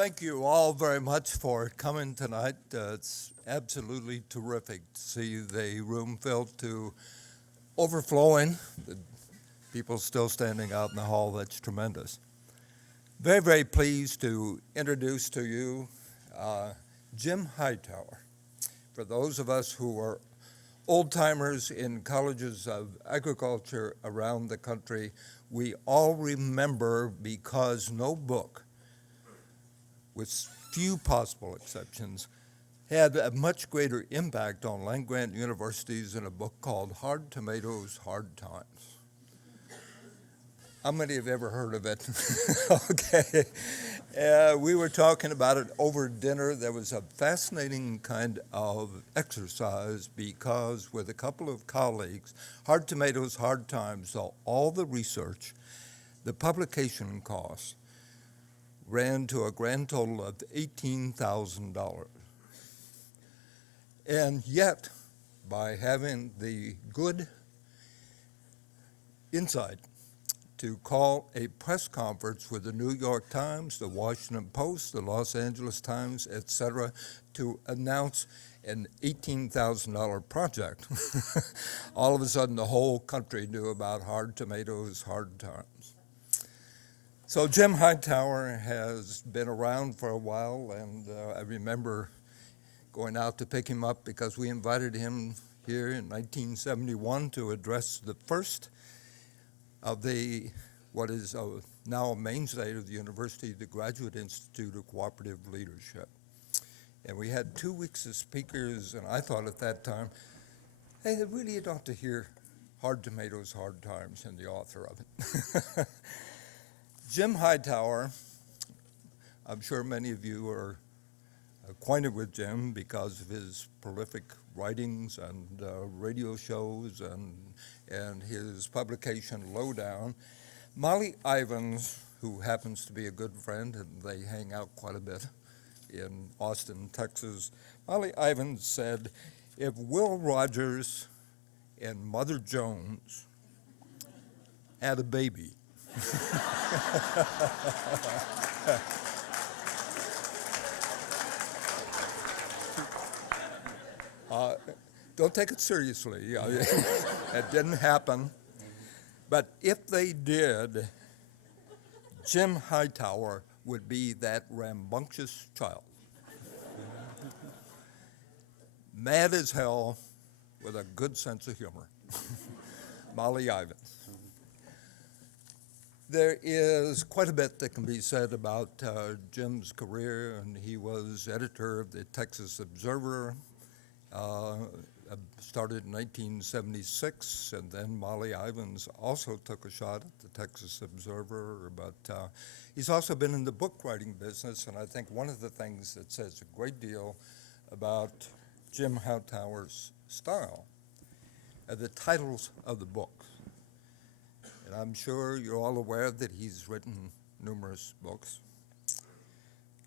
Thank you all very much for coming tonight. It's absolutely terrific to see the room filled to overflowing, the people still standing out in the hall. That's tremendous. Very, very pleased to introduce to you Jim Hightower. For those of us who are old timers in colleges of agriculture around the country, we all remember, because no book, with few possible exceptions, had a much greater impact on land-grant universities than a book called Hard Tomatoes, Hard Times. How many have ever heard of it? Okay. We were talking about it over dinner. There was a fascinating kind of exercise because with a couple of colleagues, Hard Tomatoes, Hard Times, saw all the research, the publication costs, ran to a grand total of $18,000. And yet, by having the good insight to call a press conference with the New York Times, the Washington Post, the Los Angeles Times, etc., to announce an $18,000 project, all of a sudden the whole country knew about Hard Tomatoes, Hard Times. So Jim Hightower has been around for a while, and I remember going out to pick him up because we invited him here in 1971 to address the first of what is now a mainstay of the university, the Graduate Institute of Cooperative Leadership. And we had 2 weeks of speakers, and I thought at that time, hey, they really ought to hear Hard Tomatoes, Hard Times, and the author of it. Jim Hightower, I'm sure many of you are acquainted with Jim because of his prolific writings and radio shows and his publication Lowdown. Molly Ivins, who happens to be a good friend, and they hang out quite a bit in Austin, Texas. Molly Ivins said, if Will Rogers and Mother Jones had a baby, don't take it seriously. It didn't happen. But if they did, Jim Hightower would be that rambunctious child. Mad as hell with a good sense of humor. Molly Ivins. There is quite a bit that can be said about Jim's career, and he was editor of the Texas Observer, started in 1976, and then Molly Ivins also took a shot at the Texas Observer, but he's also been in the book writing business, and I think one of the things that says a great deal about Jim Hightower's style are the titles of the books. And I'm sure you're all aware that he's written numerous books,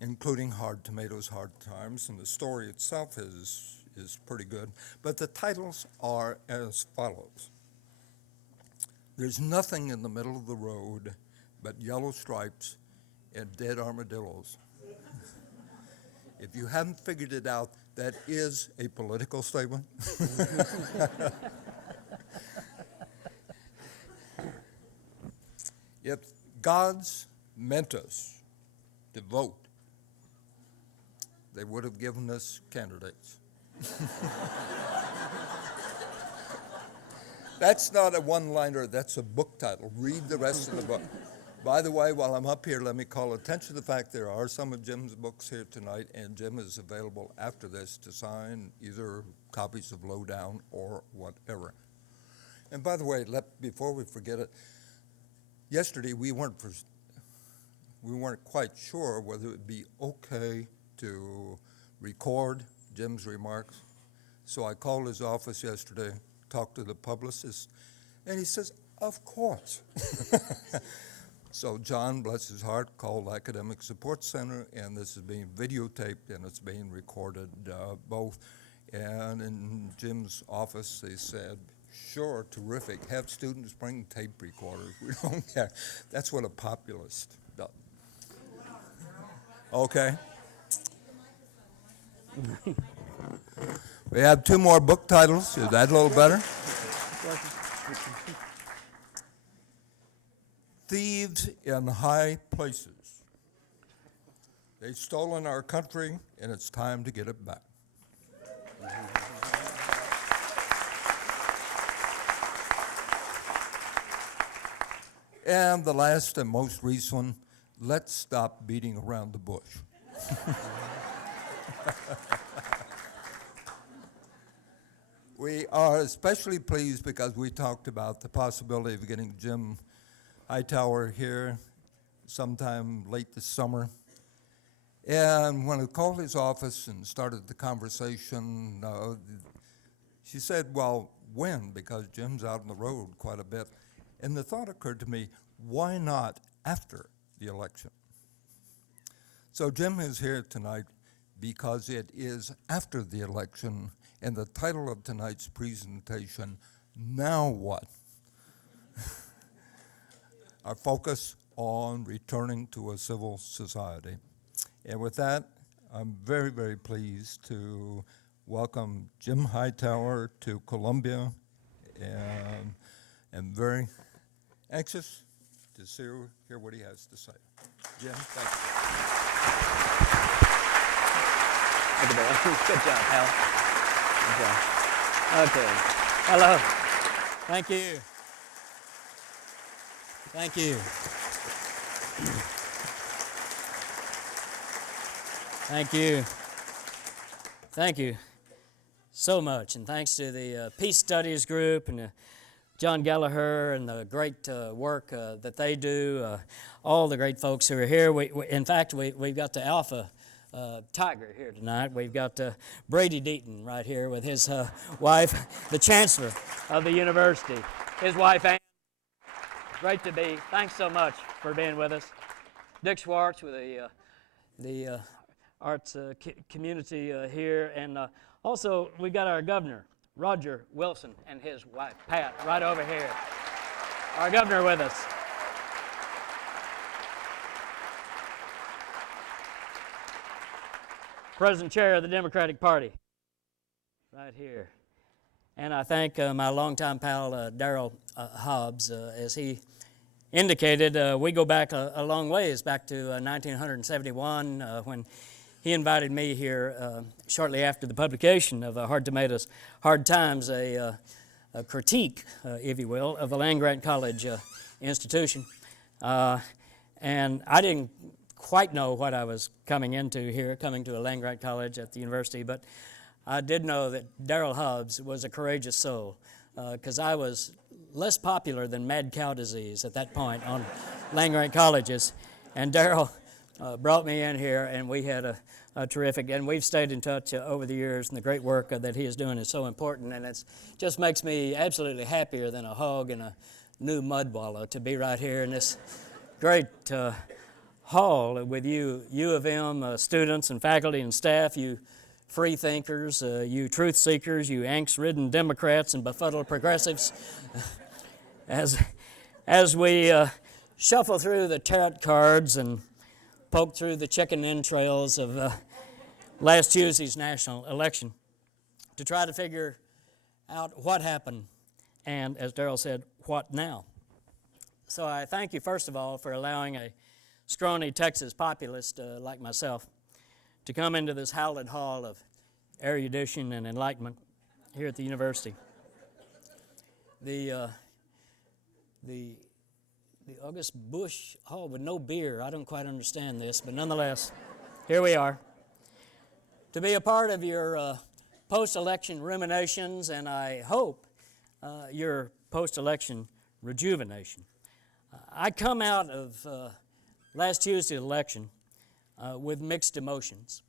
including Hard Tomatoes, Hard Times, and the story itself is pretty good. But the titles are as follows. There's nothing in the middle of the road but yellow stripes and dead armadillos. If you haven't figured it out, that is a political statement. If gods meant us to vote, they would have given us candidates. That's not a one-liner, that's a book title. Read the rest of the book. By the way, while I'm up here, let me call attention to the fact there are some of Jim's books here tonight, and Jim is available after this to sign either copies of Lowdown or whatever. And by the way, before we forget it, yesterday we weren't quite sure whether it would be okay to record Jim's remarks. So I called his office yesterday, talked to the publicist, and he says, of course. So John, bless his heart, called Academic Support Center, and this is being videotaped and it's being recorded both. And in Jim's office, they said, sure, terrific. Have students bring tape recorders. We don't care. That's what a populist does. Okay. We have two more book titles. Is that a little better? Thieves in High Places. They've stolen our country, and it's time to get it back. And the last and most recent one, let's stop beating around the bush. We are especially pleased because we talked about the possibility of getting Jim Hightower here sometime late this summer. And when I called his office and started the conversation, she said, well, when? Because Jim's out on the road quite a bit. And the thought occurred to me, why not after the election? So Jim is here tonight because it is after the election, and the title of tonight's presentation, Now What? Our focus on returning to a civil society. And with that, I'm very, very pleased to welcome Jim Hightower to Columbia, and I'm very anxious to hear what he has to say. Jim, thank you. Good job, Hal. Good job. Okay. Hello. Thank you. Thank you. Thank you. Thank you so much. And thanks to the Peace Studies Group and John Gallagher and the great work that they do, all the great folks who are here. In fact, we've got the Alpha Tiger here tonight. We've got Brady Deaton right here with his wife, the Chancellor of the university. His wife, Ann. Great to be. Thanks so much for being with us. Dick Schwartz with the arts community here. And also, we got our governor, Roger Wilson, and his wife, Pat, right over here. Our governor with us. President Chair of the Democratic Party, right here. And I thank my longtime pal, Darrell Hobbs, as he indicated, we go back a long ways, back to 1971, when he invited me here shortly after the publication of Hard Tomatoes, Hard Times, a critique, if you will, of the land-grant college institution. And I didn't quite know what I was coming into here, coming to a land-grant college at the university, but I did know that Darrell Hobbs was a courageous soul, because I was less popular than mad cow disease at that point on land-grant colleges. And Darrell brought me in here, and we had a terrific, and we've stayed in touch over the years, and the great work that he is doing is so important, and it just makes me absolutely happier than a hog in a new mud wallow to be right here in this great hall with you U of M students and faculty and staff, you free thinkers, you truth seekers, you angst-ridden Democrats and befuddled progressives. As we shuffle through the tarot cards and poke through the chicken entrails of last Tuesday's national election to try to figure out what happened and, as Darrell said, what now? So I thank you, first of all, for allowing a scrawny Texas populist like myself to come into this hallowed hall of erudition and enlightenment here at the university. The August Bush Hall with no beer. I don't quite understand this, but nonetheless, here we are. To be a part of your post-election ruminations, and I hope your post-election rejuvenation. I come out of last Tuesday's election with mixed emotions.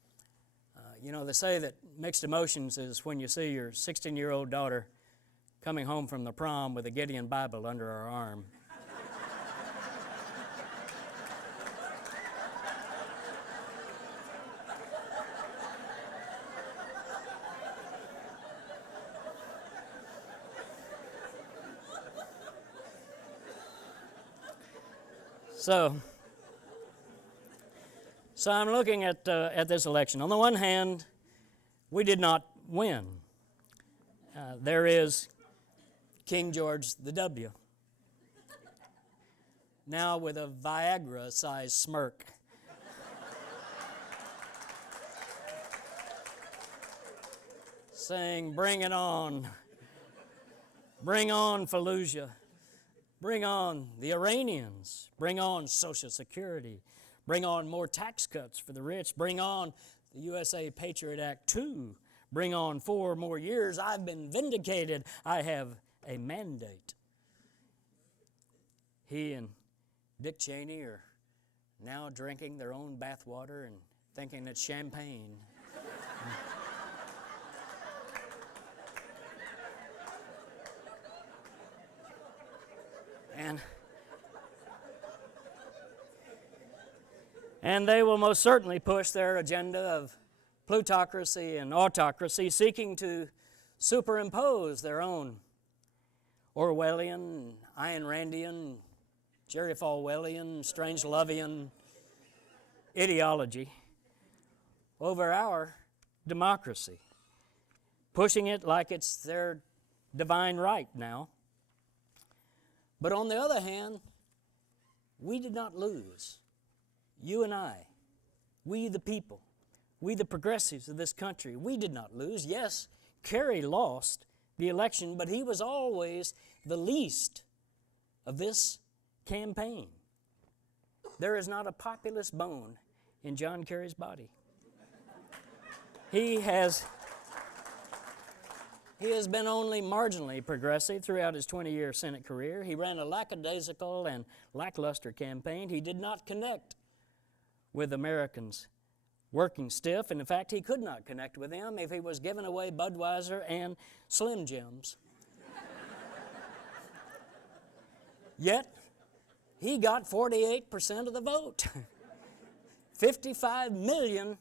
You know, they say that mixed emotions is when you see your 16-year-old daughter coming home from the prom with a Gideon Bible under her arm. So I'm looking at this election. On the one hand, we did not win. There is King George the W, now with a Viagra-sized smirk. Saying, bring it on. Bring on Fallujah. Bring on the Iranians. Bring on Social Security. Bring on more tax cuts for the rich. Bring on the USA Patriot Act 2. Bring on 4 more years. I've been vindicated. I have a mandate. He and Dick Cheney are now drinking their own bathwater and thinking it's champagne. And they will most certainly push their agenda of plutocracy and autocracy, seeking to superimpose their own Orwellian, Ayn Randian, Jerry Falwellian, Strangelovian ideology over our democracy, pushing it like it's their divine right now. But on the other hand, we did not lose. You and I, we the people, we the progressives of this country, we did not lose. Yes, Kerry lost the election, but he was always the least of this campaign. There is not a populist bone in John Kerry's body. He has been only marginally progressive throughout his 20-year Senate career. He ran a lackadaisical and lackluster campaign. He did not connect with Americans working stiff, and in fact, he could not connect with them if he was giving away Budweiser and Slim Jims. Yet, he got 48% of the vote. 55 million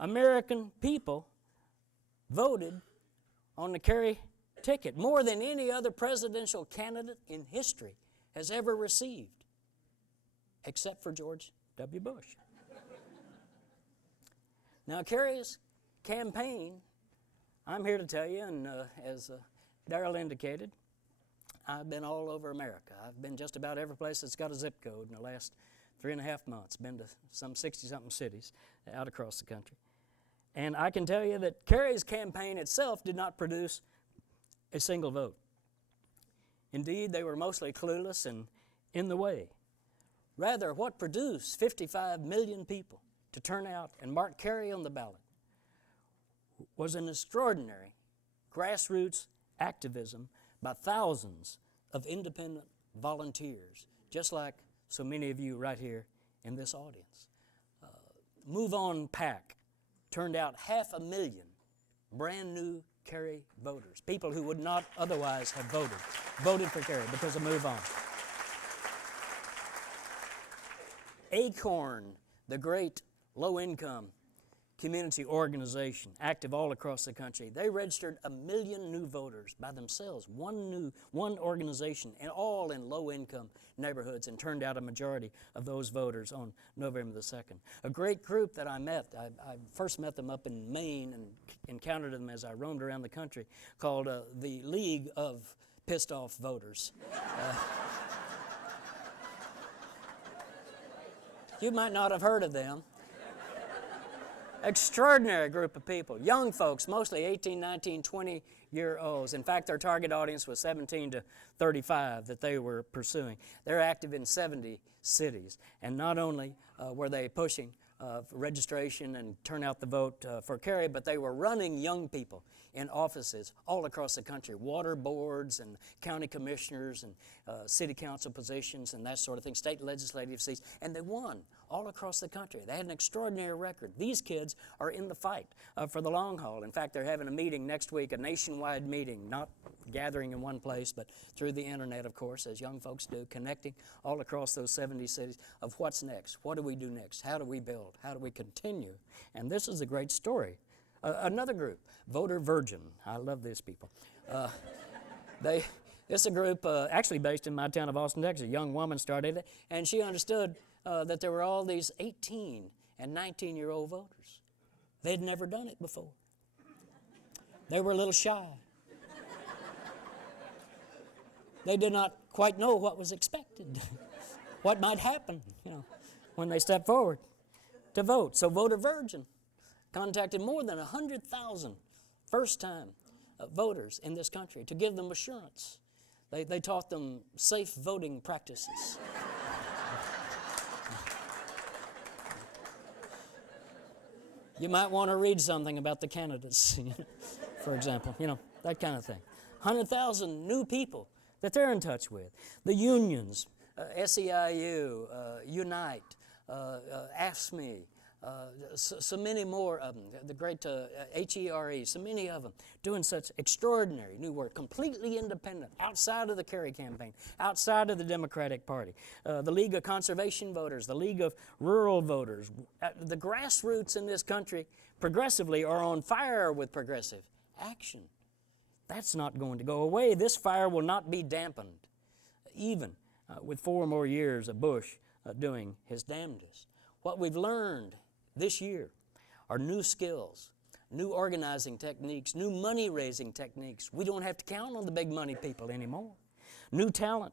American people voted on the Kerry ticket, more than any other presidential candidate in history has ever received, except for George W. Bush. Now, Kerry's campaign, I'm here to tell you, and as Darrell indicated, I've been all over America. I've been just about every place that's got a zip code in the last 3.5 months. Been to some 60-something cities out across the country. And I can tell you that Kerry's campaign itself did not produce a single vote. Indeed, they were mostly clueless and in the way. Rather, what produced 55 million people to turn out and mark Kerry on the ballot was an extraordinary grassroots activism by thousands of independent volunteers, just like so many of you right here in this audience. Move On PAC turned out 500,000 brand new Kerry voters, people who would not otherwise have voted for Kerry because of Move On. Acorn, the great low-income community organization, active all across the country, they registered 1 million new voters by themselves, one organization, and all in low-income neighborhoods, and turned out a majority of those voters on November the 2nd. A great group that I met, I first met them up in Maine and encountered them as I roamed around the country, called the League of Pissed Off Voters. You might not have heard of them. Extraordinary group of people, young folks, mostly 18, 19, 20-year-olds. In fact, their target audience was 17 to 35 that they were pursuing. They're active in 70 cities. And not only were they pushing registration and turn out the vote for Kerry, but they were running young people in offices all across the country, water boards and county commissioners and city council positions and that sort of thing, state legislative seats, and they won all across the country. They had an extraordinary record. These kids are in the fight for the long haul. In fact, they're having a meeting next week, a nationwide meeting, not gathering in one place, but through the internet, of course, as young folks do, connecting all across those 70 cities of what's next, what do we do next, how do we build, how do we continue. And this is a great story. Another group, Voter Virgin. I love these people. It's a group actually based in my town of Austin, Texas. A young woman started it, and she understood that there were all these 18 and 19-year-old voters. They'd never done it before. They were a little shy. They did not quite know what was expected, what might happen, when they stepped forward to vote. So Voter Virgin contacted more than 100,000 first-time voters in this country to give them assurance. They taught them safe voting practices. You might want to read something about the candidates, for example, that kind of thing. 100,000 new people that they're in touch with. The unions, SEIU, Unite, AFSCME, so many more of them, the great HERE, so many of them doing such extraordinary new work, completely independent, outside of the Kerry campaign, outside of the Democratic Party. The League of Conservation Voters, the League of Rural Voters, the grassroots in this country progressively are on fire with progressive action. That's not going to go away. This fire will not be dampened, even with 4 more years of Bush doing his damnedest. What we've learned this year are new skills, new organizing techniques, new money-raising techniques. We don't have to count on the big money people anymore. New talent,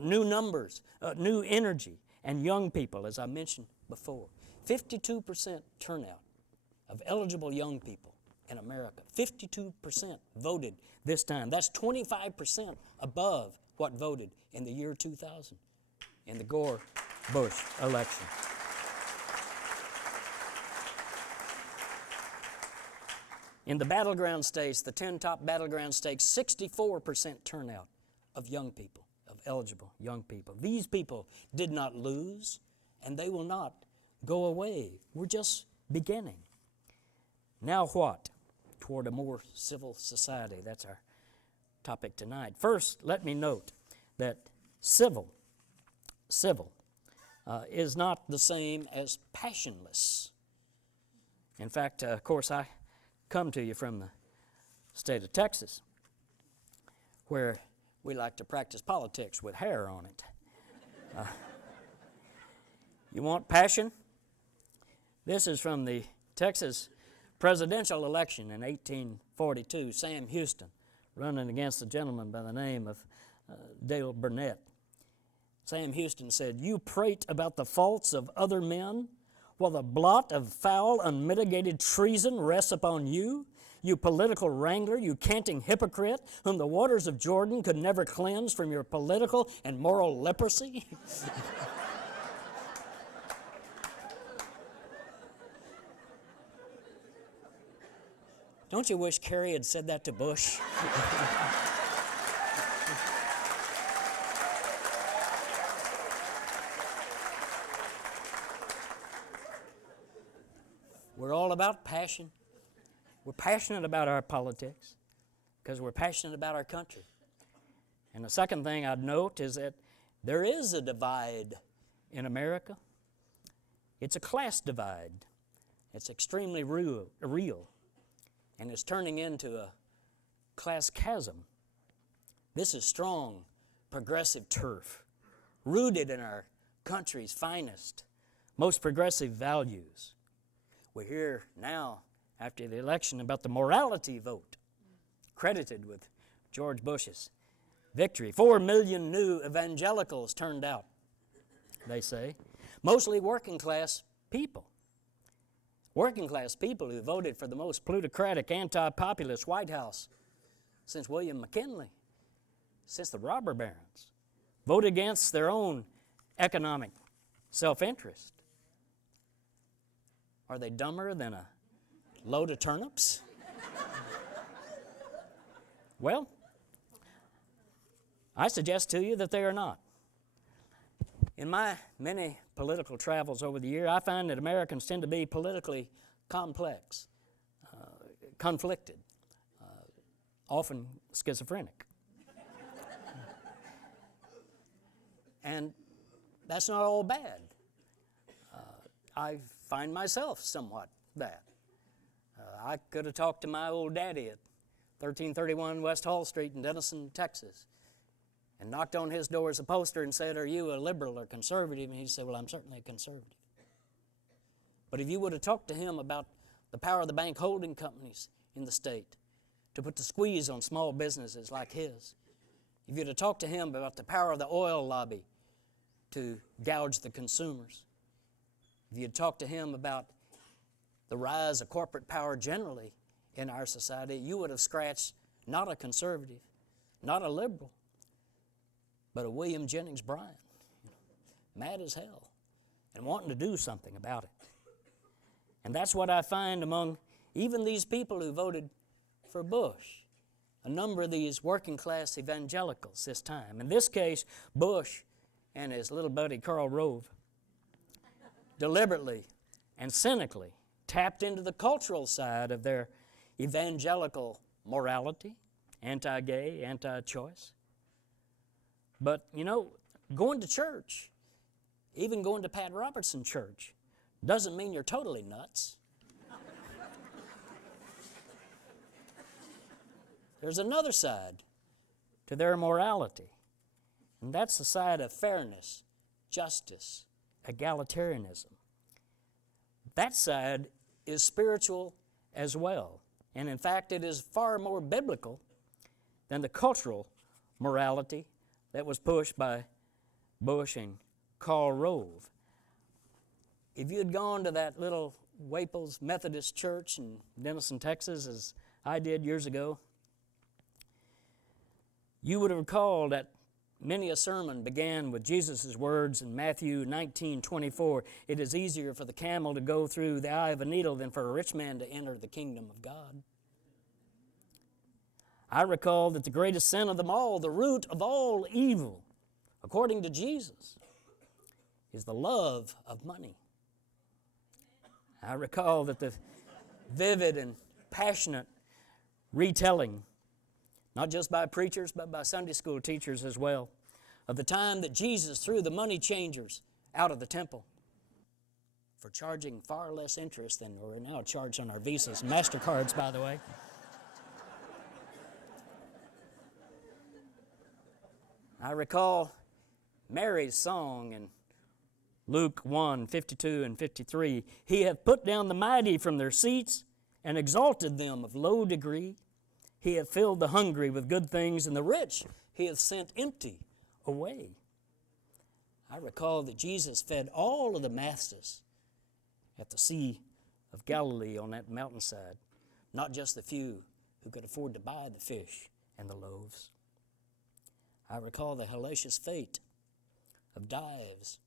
new numbers, new energy, and young people, as I mentioned before. 52% turnout of eligible young people in America. 52% voted this time. That's 25% above what voted in the year 2000 in the Gore-Bush election. In the battleground states, the 10 top battleground states, 64% turnout of young people, of eligible young people. These people did not lose, and they will not go away. We're just beginning. Now what? Toward a more civil society. That's our topic tonight. First, let me note that civil is not the same as passionless. In fact, of course, I come to you from the state of Texas, where we like to practice politics with hair on it. You want passion? This is from the Texas presidential election in 1842. Sam Houston running against a gentleman by the name of Dale Burnett. Sam Houston said, "You prate about the faults of other men, while the blot of foul, unmitigated treason rests upon you, you political wrangler, you canting hypocrite, whom the waters of Jordan could never cleanse from your political and moral leprosy." Don't you wish Kerry had said that to Bush? We're all about passion. We're passionate about our politics because we're passionate about our country. And the second thing I'd note is that there is a divide in America. It's a class divide. It's extremely real, and it's turning into a class chasm. This is strong, progressive turf, rooted in our country's finest, most progressive values. We hear now, after the election, about the morality vote, credited with George Bush's victory. 4 million new evangelicals turned out, they say, mostly working class people. Working class people who voted for the most plutocratic, anti-populist White House since William McKinley, since the robber barons, voted against their own economic self-interest. Are they dumber than a load of turnips? Well, I suggest to you that they are not. In my many political travels over the year, I find that Americans tend to be politically complex, conflicted, often schizophrenic. And that's not all bad. I find myself somewhat bad. I could have talked to my old daddy at 1331 West Hall Street in Denison, Texas, and knocked on his door as a poster and said, "Are you a liberal or conservative?" And he said, "Well, I'm certainly a conservative." But if you would have talked to him about the power of the bank holding companies in the state to put the squeeze on small businesses like his, if you'd have talked to him about the power of the oil lobby to gouge the consumers, if you'd talked to him about the rise of corporate power generally in our society, you would have scratched not a conservative, not a liberal, but a William Jennings Bryan, mad as hell and wanting to do something about it. And that's what I find among even these people who voted for Bush, a number of these working class evangelicals this time. In this case, Bush and his little buddy Karl Rove deliberately and cynically tapped into the cultural side of their evangelical morality, anti-gay, anti-choice. But, you know, going to church, even going to Pat Robertson church, doesn't mean you're totally nuts. There's another side to their morality, and that's the side of fairness, justice, egalitarianism. That side is spiritual as well, and in fact it is far more biblical than the cultural morality that was pushed by Bush and Karl Rove. If you had gone to that little Waples Methodist church in Denison, Texas, as I did years ago, you would have recalled that many a sermon began with Jesus' words in Matthew 19:24, "It is easier for the camel to go through the eye of a needle than for a rich man to enter the kingdom of God." I recall that the greatest sin of them all, the root of all evil, according to Jesus, is the love of money. I recall that the vivid and passionate retelling, not just by preachers, but by Sunday school teachers as well, of the time that Jesus threw the money changers out of the temple for charging far less interest than we're now charged on our Visas and MasterCards, by the way. I recall Mary's song in Luke 1:52 and 53, "He hath put down the mighty from their seats and exalted them of low degree. He hath filled the hungry with good things, and the rich he hath sent empty away." I recall that Jesus fed all of the masses at the Sea of Galilee on that mountainside, not just the few who could afford to buy the fish and the loaves. I recall the hellacious fate of Dives,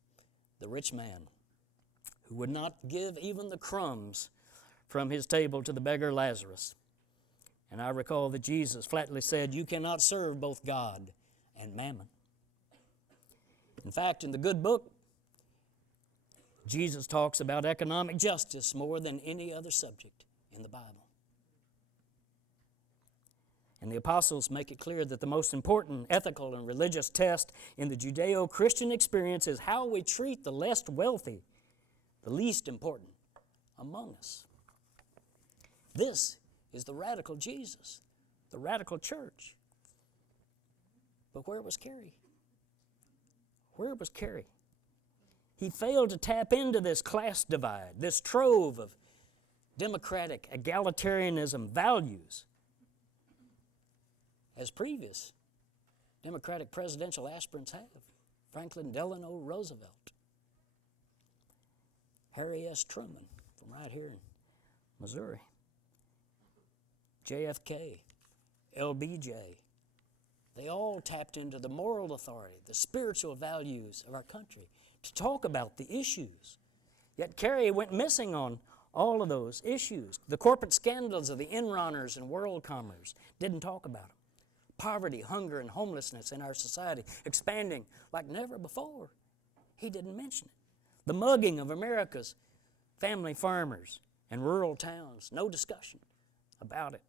the rich man, who would not give even the crumbs from his table to the beggar Lazarus. And I recall that Jesus flatly said, "You cannot serve both God and mammon." In fact, in the good book, Jesus talks about economic justice more than any other subject in the Bible. And the apostles make it clear that the most important ethical and religious test in the Judeo-Christian experience is how we treat the less wealthy, the least important among us. This is the radical Jesus, the radical church. But where was Kerry? Where was Kerry? He failed to tap into this class divide, this trove of democratic egalitarianism values, as previous Democratic presidential aspirants have. Franklin Delano Roosevelt, Harry S. Truman from right here in Missouri, JFK, LBJ. They all tapped into the moral authority, the spiritual values of our country to talk about the issues. Yet Kerry went missing on all of those issues. The corporate scandals of the Enroners and WorldComers didn't talk about them. Poverty, hunger, and homelessness in our society expanding like never before. He didn't mention it. The mugging of America's family farmers and rural towns, no discussion about it.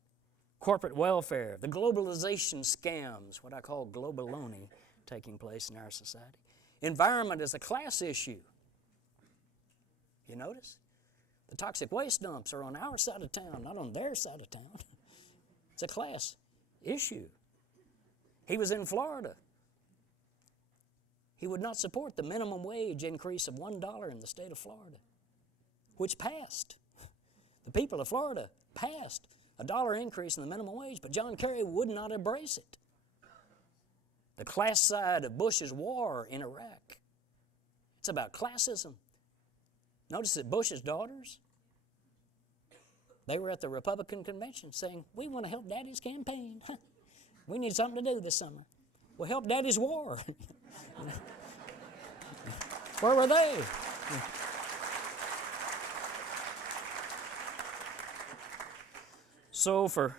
Corporate welfare, the globalization scams, what I call globaloney, taking place in our society. Environment is a class issue. You notice? The toxic waste dumps are on our side of town, not on their side of town. It's a class issue. He was in Florida. He would not support the minimum wage increase of $1 in the state of Florida. which passed. The people of Florida passed a $1 increase in the minimum wage, but John Kerry would not embrace it. The class side of Bush's war in Iraq. It's about classism. Notice that Bush's daughters, they were at the Republican convention saying, we want to help Daddy's campaign. We need something to do this summer. Well, help Daddy's war. Where were they? So for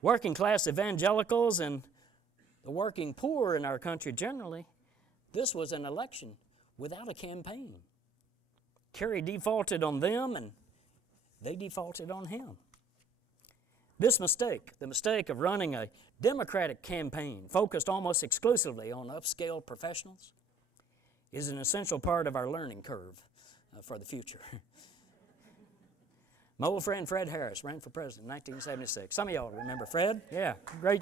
working class evangelicals and the working poor in our country generally, this was an election without a campaign. Kerry defaulted on them and they defaulted on him. This mistake, the mistake of running a Democratic campaign focused almost exclusively on upscale professionals, is an essential part of our learning curve for the future. My old friend Fred Harris ran for president in 1976. Some of y'all remember Fred? Yeah, great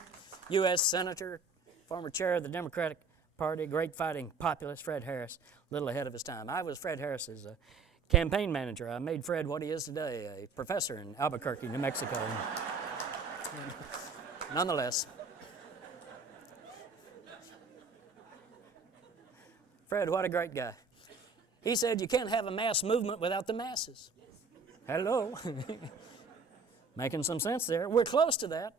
U.S. Senator, former chair of the Democratic Party, great fighting populist, Fred Harris, a little ahead of his time. I was Fred Harris's campaign manager. I made Fred what he is today, a professor in Albuquerque, New Mexico. Nonetheless, Fred, what a great guy. He said you can't have a mass movement without the masses. Hello. Making some sense there. We're close to that.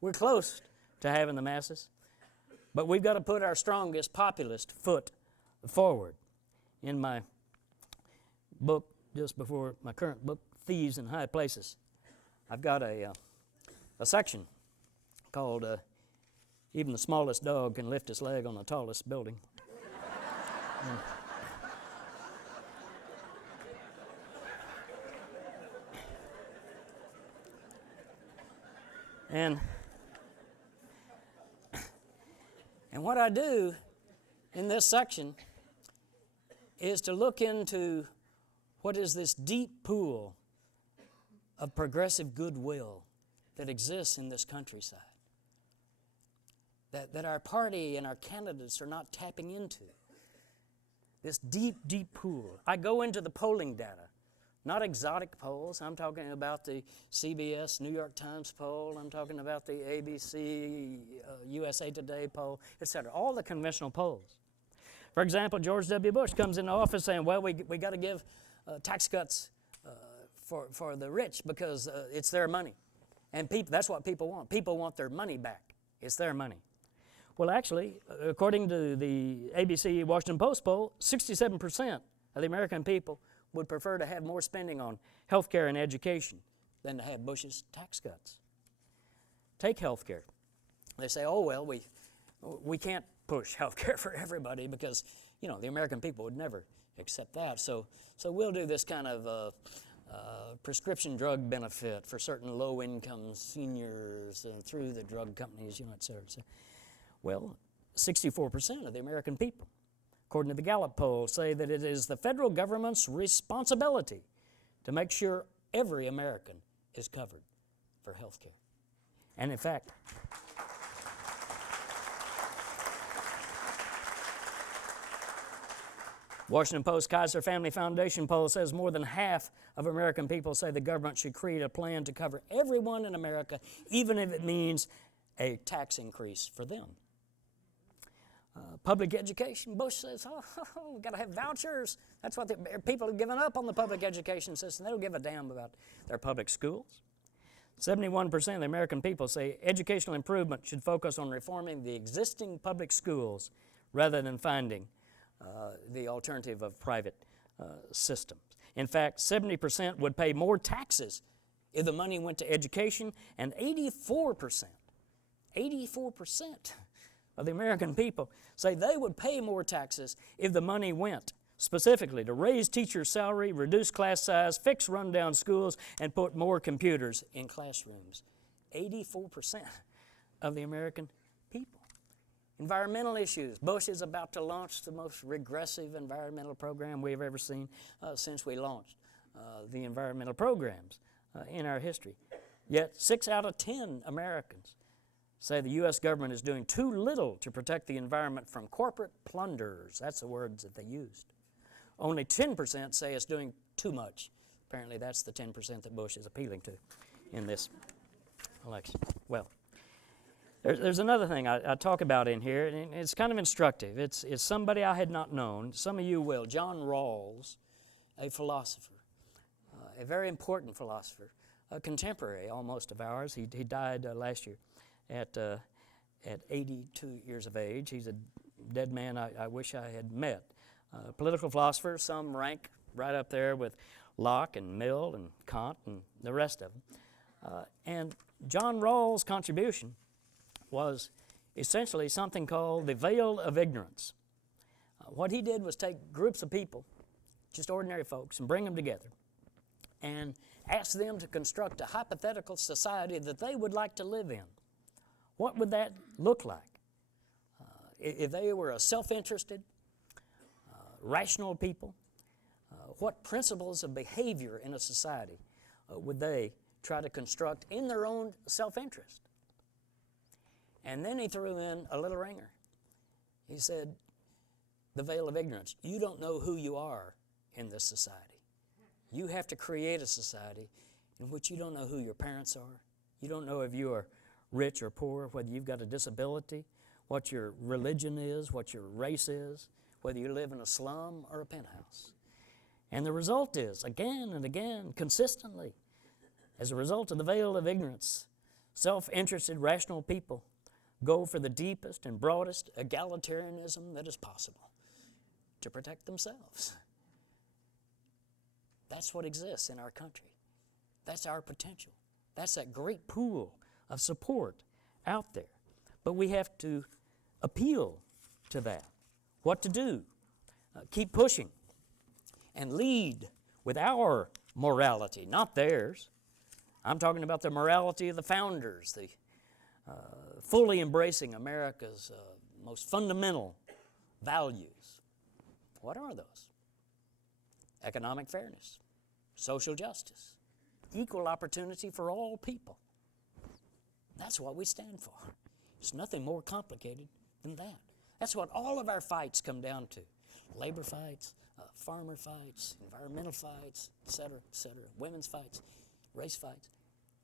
We're close to having the masses. But we've got to put our strongest populist foot forward. In my book, just before my current book, Thieves in High Places, I've got a section called Even the Smallest Dog Can Lift Its Leg on the Tallest Building. And what I do in this section is to look into what is this deep pool of progressive goodwill that exists in this countryside, that our party and our candidates are not tapping into. This deep, deep pool. I go into the polling data, not exotic polls. I'm talking about the CBS, New York Times poll. I'm talking about the ABC, USA Today poll, etc. All the conventional polls. For example, George W. Bush comes into office saying, well, we got to give tax cuts for the rich because it's their money. And that's what people want. People want their money back. It's their money. Well, actually, according to the ABC Washington Post poll, 67% of the American people would prefer to have more spending on health care and education than to have Bush's tax cuts. Take health care. They say, oh, well, we can't push health care for everybody because, you know, the American people would never accept that. So we'll do this kind of prescription drug benefit for certain low-income seniors through the drug companies, you know, et cetera, et cetera. Well, 64% of the American people, according to the Gallup poll, say that it is the federal government's responsibility to make sure every American is covered for health care. And in fact, Washington Post Kaiser Family Foundation poll says more than half of American people say the government should create a plan to cover everyone in America, even if it means a tax increase for them. Public education, Bush says, we've got to have vouchers. That's what people have given up on the public education system. They don't give a damn about their public schools. 71% of the American people say educational improvement should focus on reforming the existing public schools rather than finding the alternative of private systems. In fact, 70% would pay more taxes if the money went to education, and 84% of the American people say they would pay more taxes if the money went specifically to raise teachers' salary, reduce class size, fix rundown schools, and put more computers in classrooms. 84% of the American people. Environmental issues. Bush is about to launch the most regressive environmental program we've ever seen since we launched the environmental programs in our history. Yet 6 out of 10 Americans say the U.S. government is doing too little to protect the environment from corporate plunderers. That's the words that they used. Only 10% say it's doing too much. Apparently that's the 10% that Bush is appealing to in this election. Well, there's another thing I talk about in here, and it's kind of instructive. It's somebody I had not known. Some of you will. John Rawls, a philosopher, a very important philosopher, a contemporary almost of ours. He died last year at 82 years of age. He's a dead man I wish I had met. Political philosopher, some rank right up there with Locke and Mill and Kant and the rest of them. And John Rawls' contribution was essentially something called the veil of ignorance. What he did was take groups of people, just ordinary folks, and bring them together and ask them to construct a hypothetical society that they would like to live in. What would that look like? If they were a self-interested, rational people, what principles of behavior in a society would they try to construct in their own self-interest? And then he threw in a little ringer. He said, the veil of ignorance. You don't know who you are in this society. You have to create a society in which you don't know who your parents are. You don't know if you are rich or poor, whether you've got a disability, what your religion is, what your race is, whether you live in a slum or a penthouse. And the result is, again and again, consistently, as a result of the veil of ignorance, self-interested, rational people go for the deepest and broadest egalitarianism that is possible to protect themselves. That's what exists in our country. That's our potential. That's that great pool of support out there. But we have to appeal to that. What to do? Keep pushing and lead with our morality, not theirs. I'm talking about the morality of the founders, the fully embracing America's most fundamental values. What are those? Economic fairness, social justice, equal opportunity for all people. That's what we stand for. It's nothing more complicated than that. That's what all of our fights come down to. Labor fights, farmer fights, environmental fights, etc., women's fights, race fights.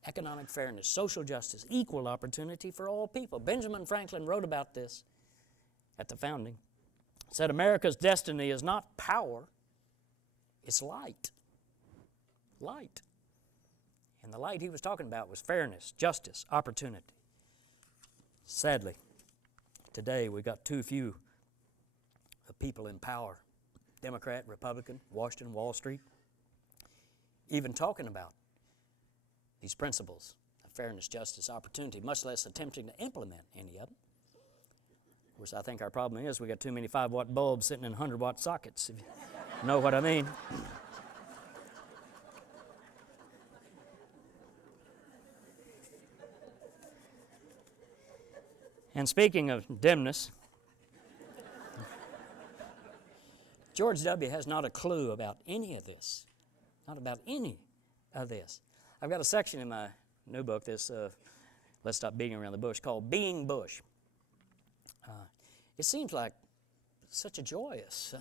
Economic fairness, social justice, equal opportunity for all people. Benjamin Franklin wrote about this at the founding. He said, America's destiny is not power, it's light. Light. And the light he was talking about was fairness, justice, opportunity. Sadly, today we've got too few people in power, Democrat, Republican, Washington, Wall Street, even talking about these principles of fairness, justice, opportunity, much less attempting to implement any of them. Of course, I think our problem is we got too many 5-watt bulbs sitting in 100-watt sockets, if you know what I mean. And speaking of dimness, George W. has not a clue about any of this. Not about any of this. I've got a section in my new book, this Let's Stop Beating Around the Bush, called Being Bush. It seems like such a joyous,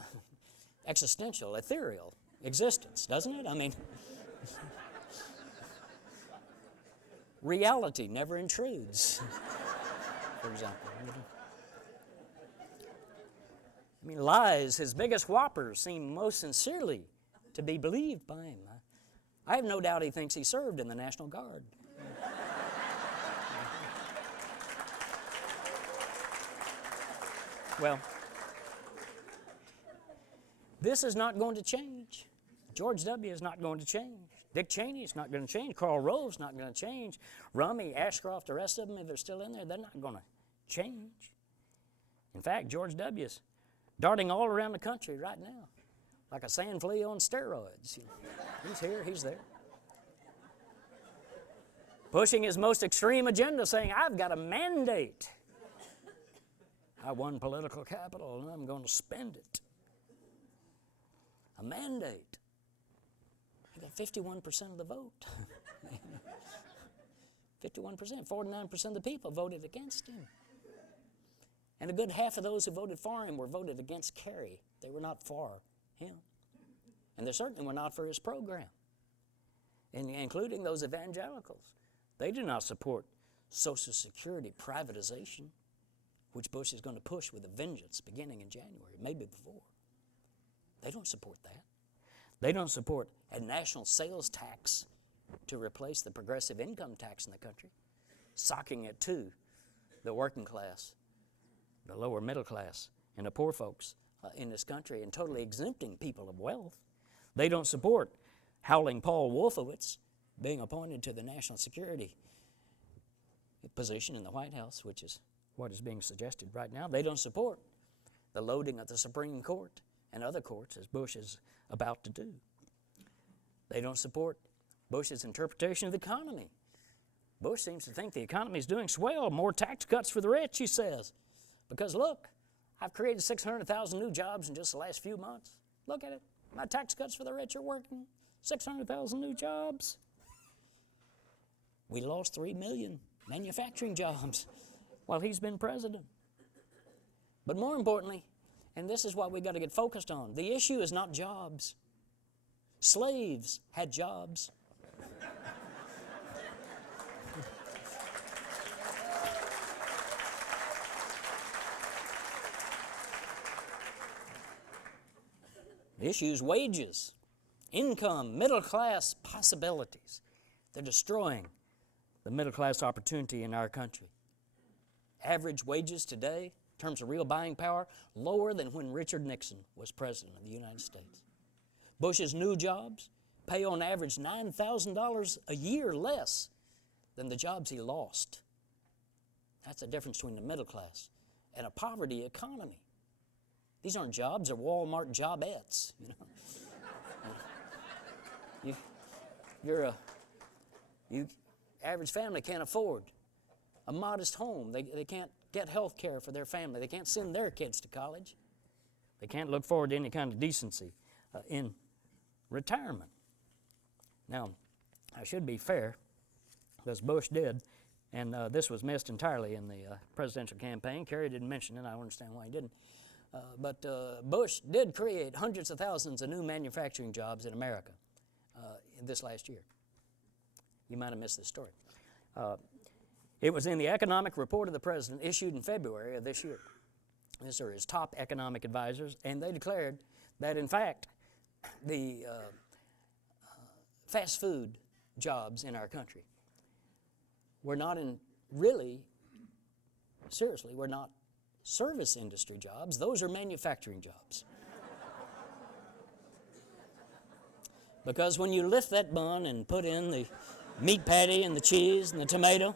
existential, ethereal existence, doesn't it? I mean, reality never intrudes, for example. I mean, lies, his biggest whoppers, seem most sincerely to be believed by him. I have no doubt he thinks he served in the National Guard. Well, this is not going to change. George W. is not going to change. Dick Cheney is not going to change. Karl Rove's not going to change. Rummy, Ashcroft, the rest of them, if they're still in there, they're not going to change. In fact, George W. is darting all around the country right now, like a sand flea on steroids. He's here, he's there. Pushing his most extreme agenda, saying, I've got a mandate. I won political capital and I'm going to spend it. A mandate. He got 51% of the vote. 51%, 49% of the people voted against him. And a good half of those who voted for him were voted against Kerry. They were not for him. And they certainly were not for his program, including those evangelicals. They do not support Social Security privatization, which Bush is going to push with a vengeance beginning in January, maybe before. They don't support that. They don't support a national sales tax to replace the progressive income tax in the country, socking it to the working class, the lower middle class, and the poor folks in this country, and totally exempting people of wealth. They don't support howling Paul Wolfowitz being appointed to the national security position in the White House, which is what is being suggested right now. They don't support the loading of the Supreme Court and other courts, as Bush is about to do. They don't support Bush's interpretation of the economy. Bush seems to think the economy is doing swell, more tax cuts for the rich, he says. Because look, I've created 600,000 new jobs in just the last few months. Look at it. My tax cuts for the rich are working. 600,000 new jobs. We lost 3 million manufacturing jobs while he's been president. But more importantly, and this is what we've got to get focused on, the issue is not jobs. Slaves had jobs. The issue is wages, income, middle class possibilities. They're destroying the middle class opportunity in our country. Average wages today, in terms of real buying power, lower than when Richard Nixon was president of the United States. Bush's new jobs pay on average $9,000 a year less than the jobs he lost. That's the difference between the middle class and a poverty economy. These aren't jobs, they're Walmart jobettes. You average family can't afford a modest home. They can't get health care for their family. They can't send their kids to college. They can't look forward to any kind of decency in retirement. Now, I should be fair, because Bush did, and this was missed entirely in the presidential campaign. Kerry didn't mention it. I don't understand why he didn't. But Bush did create hundreds of thousands of new manufacturing jobs in America this last year. You might have missed this story. It was in the economic report of the president issued in February of this year. These are his top economic advisors, and they declared that, in fact, the fast food jobs in our country were not seriously, were not service industry jobs. Those are manufacturing jobs. Because when you lift that bun and put in the meat patty and the cheese and the tomato,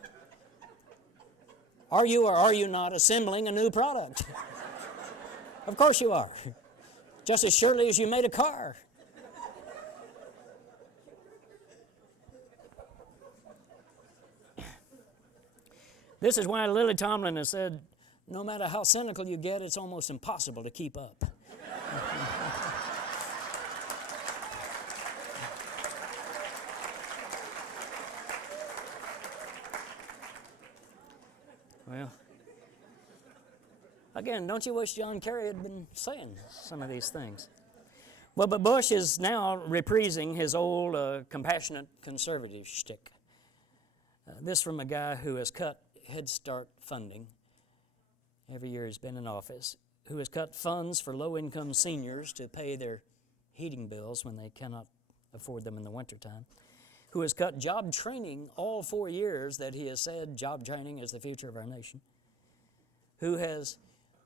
are you or are you not assembling a new product? Of course you are. Just as surely as you made a car. This is why Lily Tomlin has said, no matter how cynical you get, it's almost impossible to keep up. Well, again, don't you wish John Kerry had been saying some of these things? Well, but Bush is now reprising his old compassionate conservative shtick. This from a guy who has cut Head Start funding every year he's been in office, who has cut funds for low-income seniors to pay their heating bills when they cannot afford them in the wintertime, who has cut job training all 4 years that he has said job training is the future of our nation, who has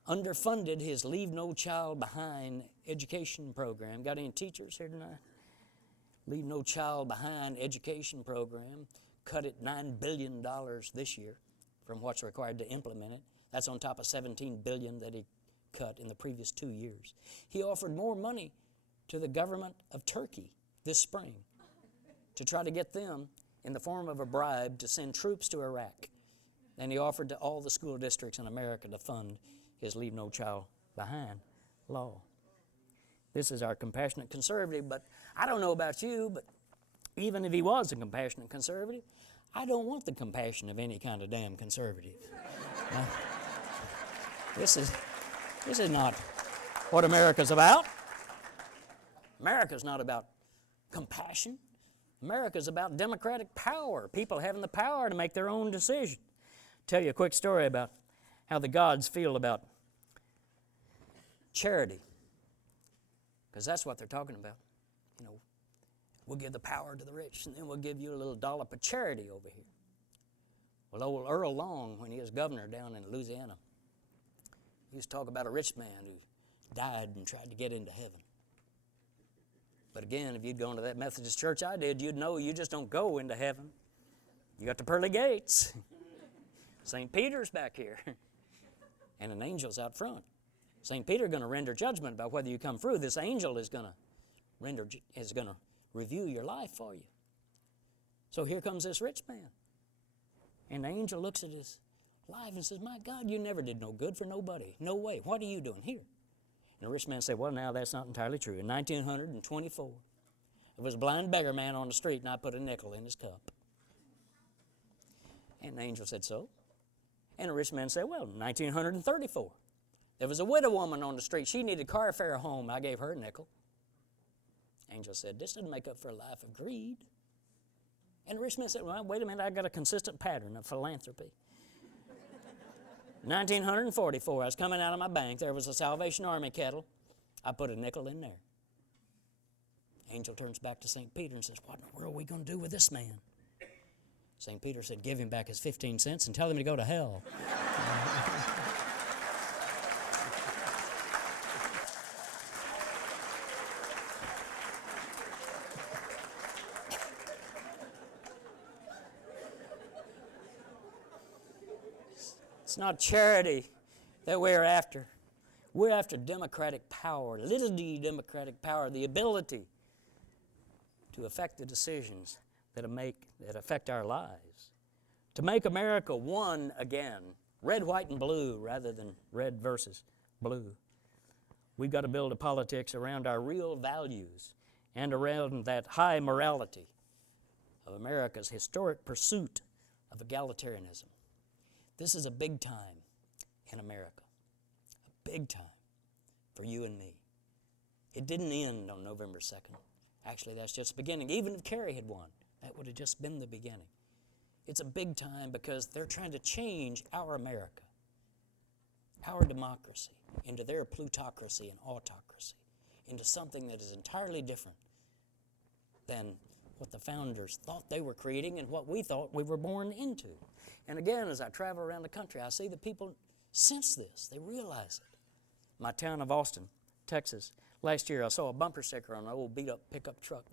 underfunded his Leave No Child Behind education program. Got any teachers here tonight? Leave No Child Behind education program, cut it $9 billion this year from what's required to implement it. That's on top of $17 billion that he cut in the previous 2 years. He offered more money to the government of Turkey this spring to try to get them, in the form of a bribe, to send troops to Iraq. And he offered to all the school districts in America to fund his Leave No Child Behind law. This is our compassionate conservative, but I don't know about you, but even if he was a compassionate conservative, I don't want the compassion of any kind of damn conservative. This is not what America's about. America's not about compassion. America's about democratic power, people having the power to make their own decision. Tell you a quick story about how the gods feel about charity, because that's what they're talking about. You know, we'll give the power to the rich, and then we'll give you a little dollop of charity over here. Well, old Earl Long, when he was governor down in Louisiana, he used to talk about a rich man who died and tried to get into heaven. But again, if you'd gone to that Methodist church I did, you'd know you just don't go into heaven. You got the pearly gates. St. Peter's back here. And an angel's out front. St. Peter's going to render judgment about whether you come through. This angel is going to review your life for you. So here comes this rich man. And the angel looks at his life and says, my God, you never did no good for nobody. No way. What are you doing here? And the rich man said, well, now that's not entirely true. In 1924, there was a blind beggar man on the street, and I put a nickel in his cup. And the angel said, so? And the rich man said, well, in 1934, there was a widow woman on the street. She needed car fare home. I gave her a nickel. Angel said, this doesn't make up for a life of greed. And the rich man said, well, wait a minute, I got a consistent pattern of philanthropy. 1944, I was coming out of my bank. There was a Salvation Army kettle. I put a nickel in there. Angel turns back to St. Peter and says, what in the world are we going to do with this man? St. Peter said, give him back his 15 cents and tell him to go to hell. It's not charity that we're after. We're after democratic power, little d democratic power, the ability to affect the decisions that affect our lives. To make America one again, red, white, and blue rather than red versus blue. We've got to build a politics around our real values and around that high morality of America's historic pursuit of egalitarianism. This is a big time in America, a big time for you and me. It didn't end on November 2nd. Actually, that's just the beginning. Even if Kerry had won, that would have just been the beginning. It's a big time because they're trying to change our America, our democracy, into their plutocracy and autocracy, into something that is entirely different than what the founders thought they were creating and what we thought we were born into. And again, as I travel around the country, I see that people sense this. They realize it. My town of Austin, Texas, last year I saw a bumper sticker on an old beat-up pickup truck.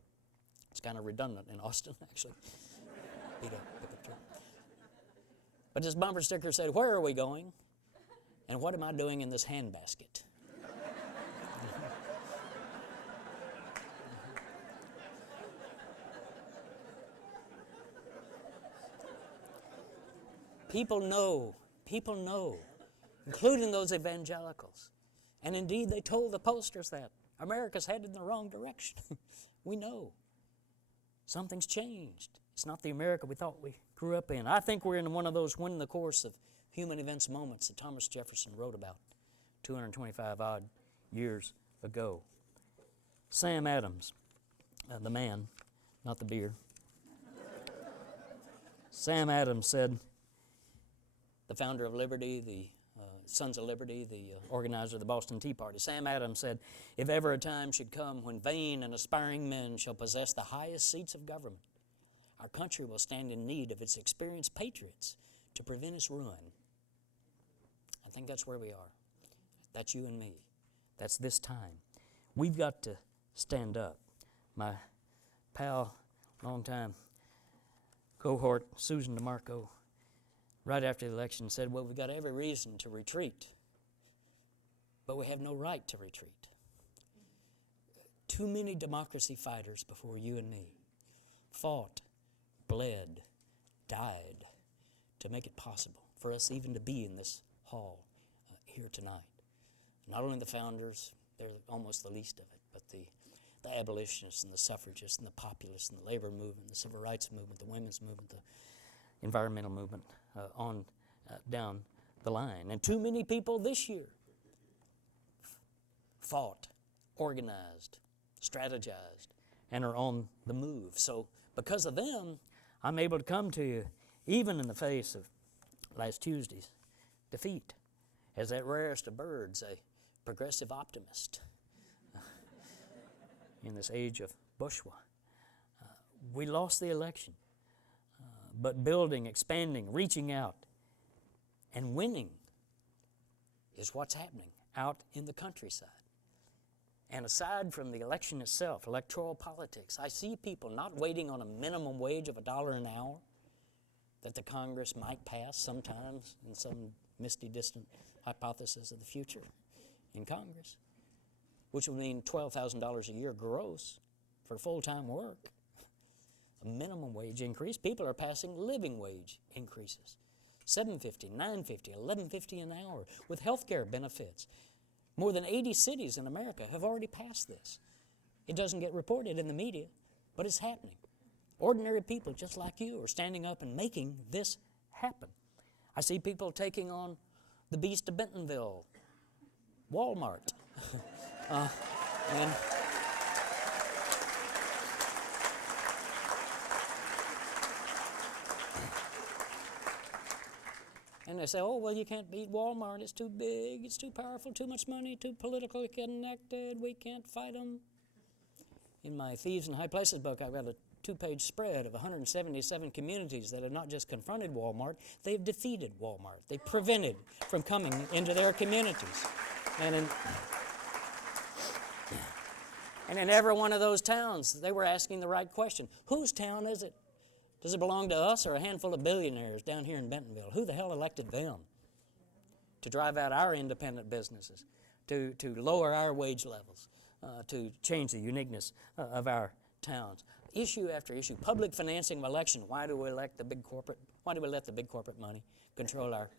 It's kind of redundant in Austin, actually. Beat-up pickup truck. But this bumper sticker said, where are we going? And what am I doing in this handbasket? People know, including those evangelicals. And indeed, they told the posters that America's headed in the wrong direction. We know. Something's changed. It's not the America we thought we grew up in. I think we're in one of those when the course of human events moments that Thomas Jefferson wrote about 225 odd years ago. Sam Adams, the man, not the beer. Sam Adams said, the founder of Liberty, the Sons of Liberty, the organizer of the Boston Tea Party, Sam Adams said, if ever a time should come when vain and aspiring men shall possess the highest seats of government, our country will stand in need of its experienced patriots to prevent its ruin. I think that's where we are. That's you and me. That's this time. We've got to stand up. My pal, longtime cohort, Susan DeMarco, right after the election said, well, we've got every reason to retreat, but we have no right to retreat. Too many democracy fighters before you and me fought, bled, died to make it possible for us even to be in this hall here tonight. Not only the founders, they're almost the least of it, but the abolitionists and the suffragists and the populists and the labor movement, the civil rights movement, the women's movement, the environmental movement, on down the line. And too many people this year fought, organized, strategized, and are on the move. So because of them, I'm able to come to you even in the face of last Tuesday's defeat. As that rarest of birds, a progressive optimist in this age of bourgeois. We lost the election, but building, expanding, reaching out, and winning is what's happening out in the countryside. And aside from the election itself, electoral politics, I see people not waiting on a minimum wage of $1 an hour that the Congress might pass sometimes in some misty, distant hypothesis of the future in Congress, which would mean $12,000 a year gross for full-time work. A minimum wage increase. People are passing living wage increases. $7.50, $9.50, $11.50 an hour with health care benefits. More than 80 cities in America have already passed this. It doesn't get reported in the media, but it's happening. Ordinary people just like you are standing up and making this happen. I see people taking on the Beast of Bentonville, Walmart, and they say, oh, well, you can't beat Walmart. It's too big, it's too powerful, too much money, too politically connected. We can't fight them. In my Thieves in High Places book, I've got a 2-page spread of 177 communities that have not just confronted Walmart, they've defeated Walmart. They prevented from coming into their communities. And in every one of those towns, they were asking the right question. Whose town is it? Does it belong to us or a handful of billionaires down here in Bentonville? Who the hell elected them to drive out our independent businesses, to lower our wage levels, to change the uniqueness of our towns? Issue after issue, public financing of election. Why do we let the big corporate money control our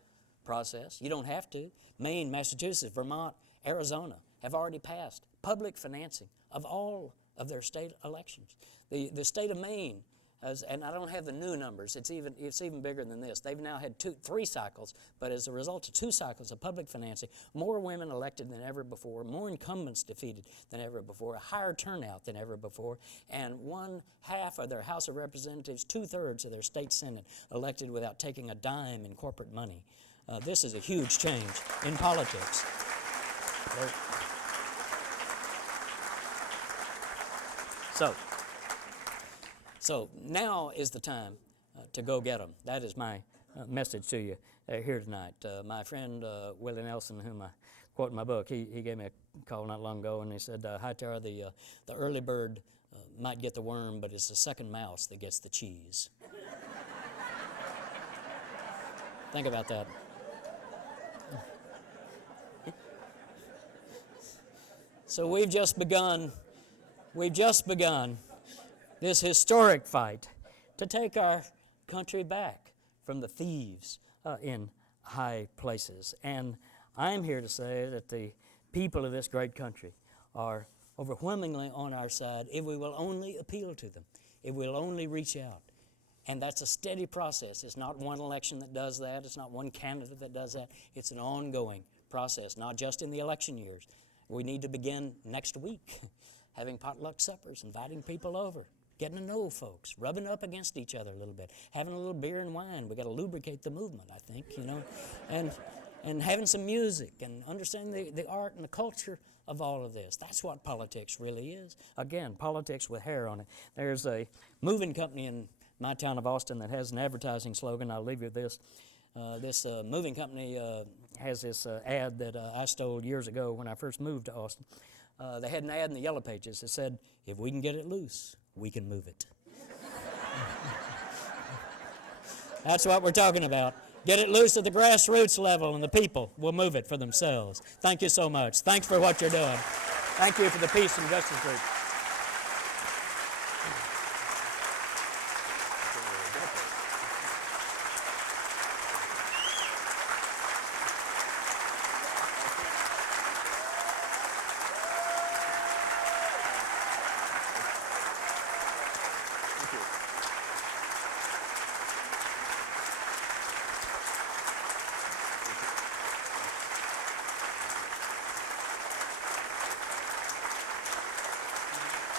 process? You don't have to. Maine, Massachusetts, Vermont, Arizona have already passed public financing of all of their state elections. The state of Maine has, and I don't have the new numbers, it's even bigger than this. They've now had 3 cycles, but as a result of 2 cycles of public financing, more women elected than ever before, more incumbents defeated than ever before, a higher turnout than ever before, and 1/2 of their House of Representatives, 2/3 of their state Senate elected without taking a dime in corporate money. This is a huge change in politics. So now is the time to go get them. That is my message to you here tonight. My friend Willie Nelson, whom I quote in my book, he gave me a call not long ago, and he said, Hightower, the early bird might get the worm, but it's the second mouse that gets the cheese. Think about that. So we've just begun this historic fight to take our country back from the thieves in high places. And I'm here to say that the people of this great country are overwhelmingly on our side if we will only appeal to them, if we'll only reach out. And that's a steady process. It's not one election that does that. It's not one candidate that does that. It's an ongoing process, not just in the election years. We need to begin next week, having potluck suppers, inviting people over, getting to know folks, rubbing up against each other a little bit, having a little beer and wine. We got to lubricate the movement, I think, and having some music and understanding the art and the culture of all of this. That's what politics really is. Again, politics with hair on it. There's a moving company in my town of Austin that has an advertising slogan. I'll leave you with this. This moving company has this ad that I stole years ago when I first moved to Austin. They had an ad in the Yellow Pages that said, if we can get it loose, we can move it. That's what we're talking about. Get it loose at the grassroots level, and the people will move it for themselves. Thank you so much. Thanks for what you're doing. Thank you for the Peace and Justice Group.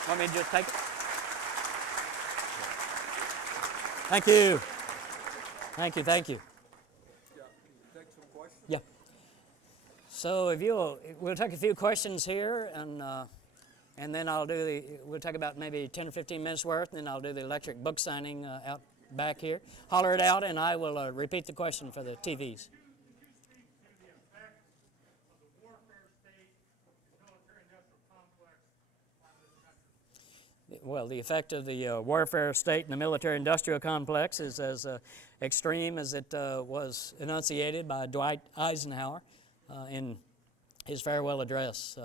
Want me to just take it? Thank you. Thank you, thank you. Yeah, take some questions? Yeah. So if we'll take a few questions here, and then we'll take about maybe 10 or 15 minutes worth, and then I'll do the electric book signing out back here. Holler it out, and I will repeat the question for the TVs. Well, the effect of the warfare state and the military-industrial complex is as extreme as it was enunciated by Dwight Eisenhower in his farewell address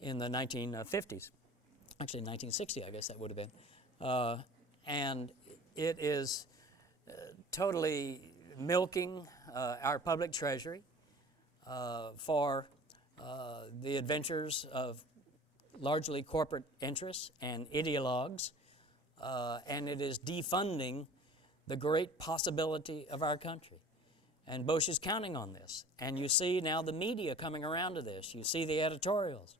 in the 1950s. Actually, 1960, I guess that would have been. And it is totally milking our public treasury for the adventures of largely corporate interests and ideologues, and it is defunding the great possibility of our country. And Bush is counting on this. And you see now the media coming around to this. You see the editorials.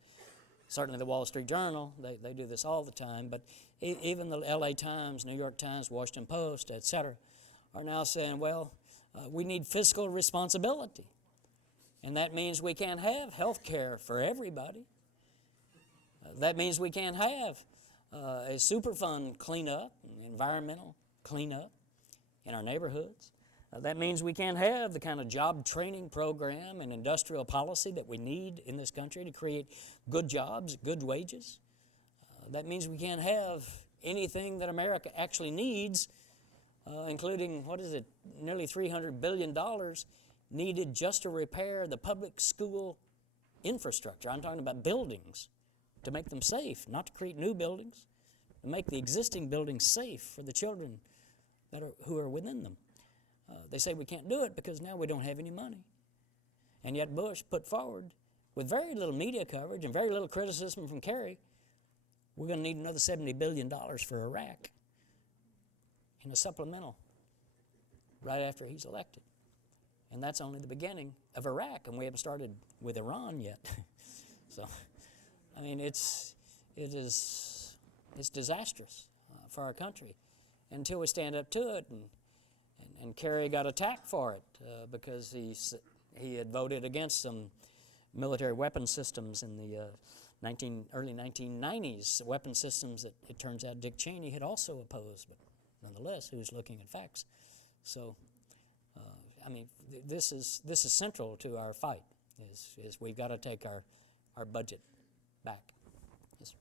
Certainly the Wall Street Journal, they do this all the time, but even the LA Times, New York Times, Washington Post, etc., are now saying, well, we need fiscal responsibility. And that means we can't have health care for everybody. That means we can't have a Superfund cleanup, environmental cleanup in our neighborhoods. That means we can't have the kind of job training program and industrial policy that we need in this country to create good jobs, good wages. That means we can't have anything that America actually needs, including, nearly $300 billion needed just to repair the public school infrastructure. I'm talking about buildings, to make them safe, not to create new buildings, to make the existing buildings safe for the children who are within them. They say we can't do it because now we don't have any money. And yet Bush put forward, with very little media coverage and very little criticism from Kerry, we're going to need another $70 billion for Iraq in a supplemental right after he's elected. And that's only the beginning of Iraq, and we haven't started with Iran yet. So, I mean, it's disastrous for our country until we stand up to it. And Kerry got attacked for it because he had voted against some military weapon systems in the early 1990s, weapon systems that it turns out Dick Cheney had also opposed, but nonetheless, he was looking at facts. So, I mean, this is central to our fight. Is we've got to take our budget back. Yes.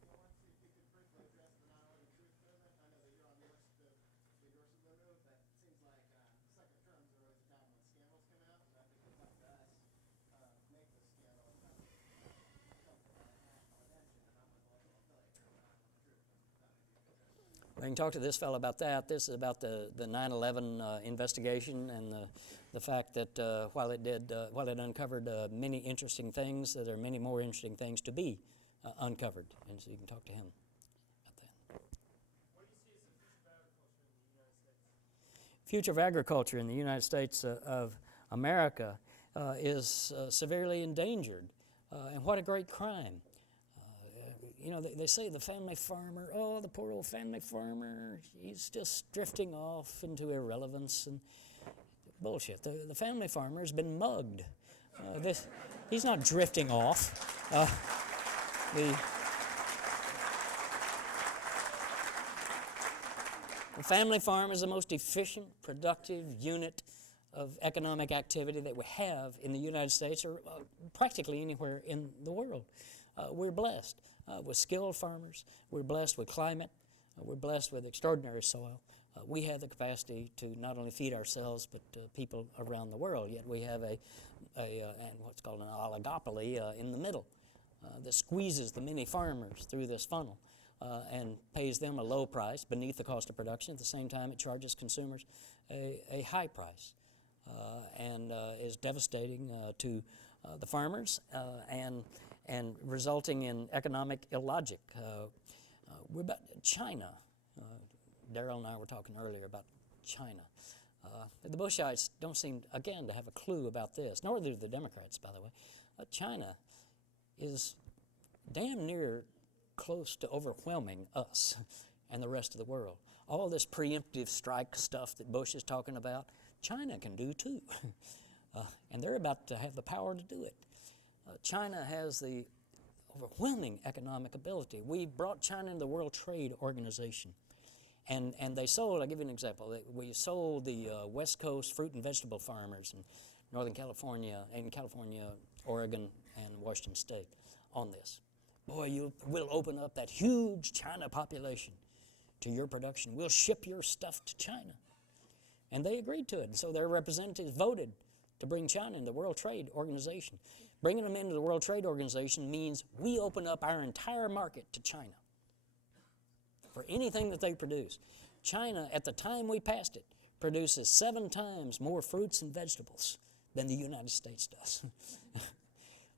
We can talk to this fellow about that. This is about the 9/11 investigation and the fact that while it uncovered many interesting things, there are many more interesting things to be uncovered. And so you can talk to him about that. What do you see as the future of agriculture in the United States? Future of agriculture in the United States of America is severely endangered. And what a great crime. You know, they say the family farmer, oh, the poor old family farmer, he's just drifting off into irrelevance and bullshit. The family farmer has been mugged. He's not drifting off. The family farm is the most efficient, productive unit of economic activity that we have in the United States or practically anywhere in the world. We're blessed with skilled farmers. We're blessed with climate. We're blessed with extraordinary soil. We have the capacity to not only feed ourselves but people around the world. Yet we have what's called an oligopoly in the middle that squeezes the many farmers through this funnel and pays them a low price beneath the cost of production. At the same time, it charges consumers a high price and is devastating to the farmers and resulting in economic illogic. We're about China. Darrell and I were talking earlier about China. The Bushites don't seem, again, to have a clue about this, nor do the Democrats, by the way. China is damn near close to overwhelming us and the rest of the world. All this preemptive strike stuff that Bush is talking about, China can do too. And they're about to have the power to do it. China has the overwhelming economic ability. We brought China into the World Trade Organization. And they sold, I'll give you an example. We sold the West Coast fruit and vegetable farmers in Northern California, Oregon, and Washington State on this. Boy, we'll open up that huge China population to your production. We'll ship your stuff to China. And they agreed to it. And so their representatives voted to bring China into the World Trade Organization. Bringing them into the World Trade Organization means we open up our entire market to China for anything that they produce. China, at the time we passed it, produces 7 times more fruits and vegetables than the United States does.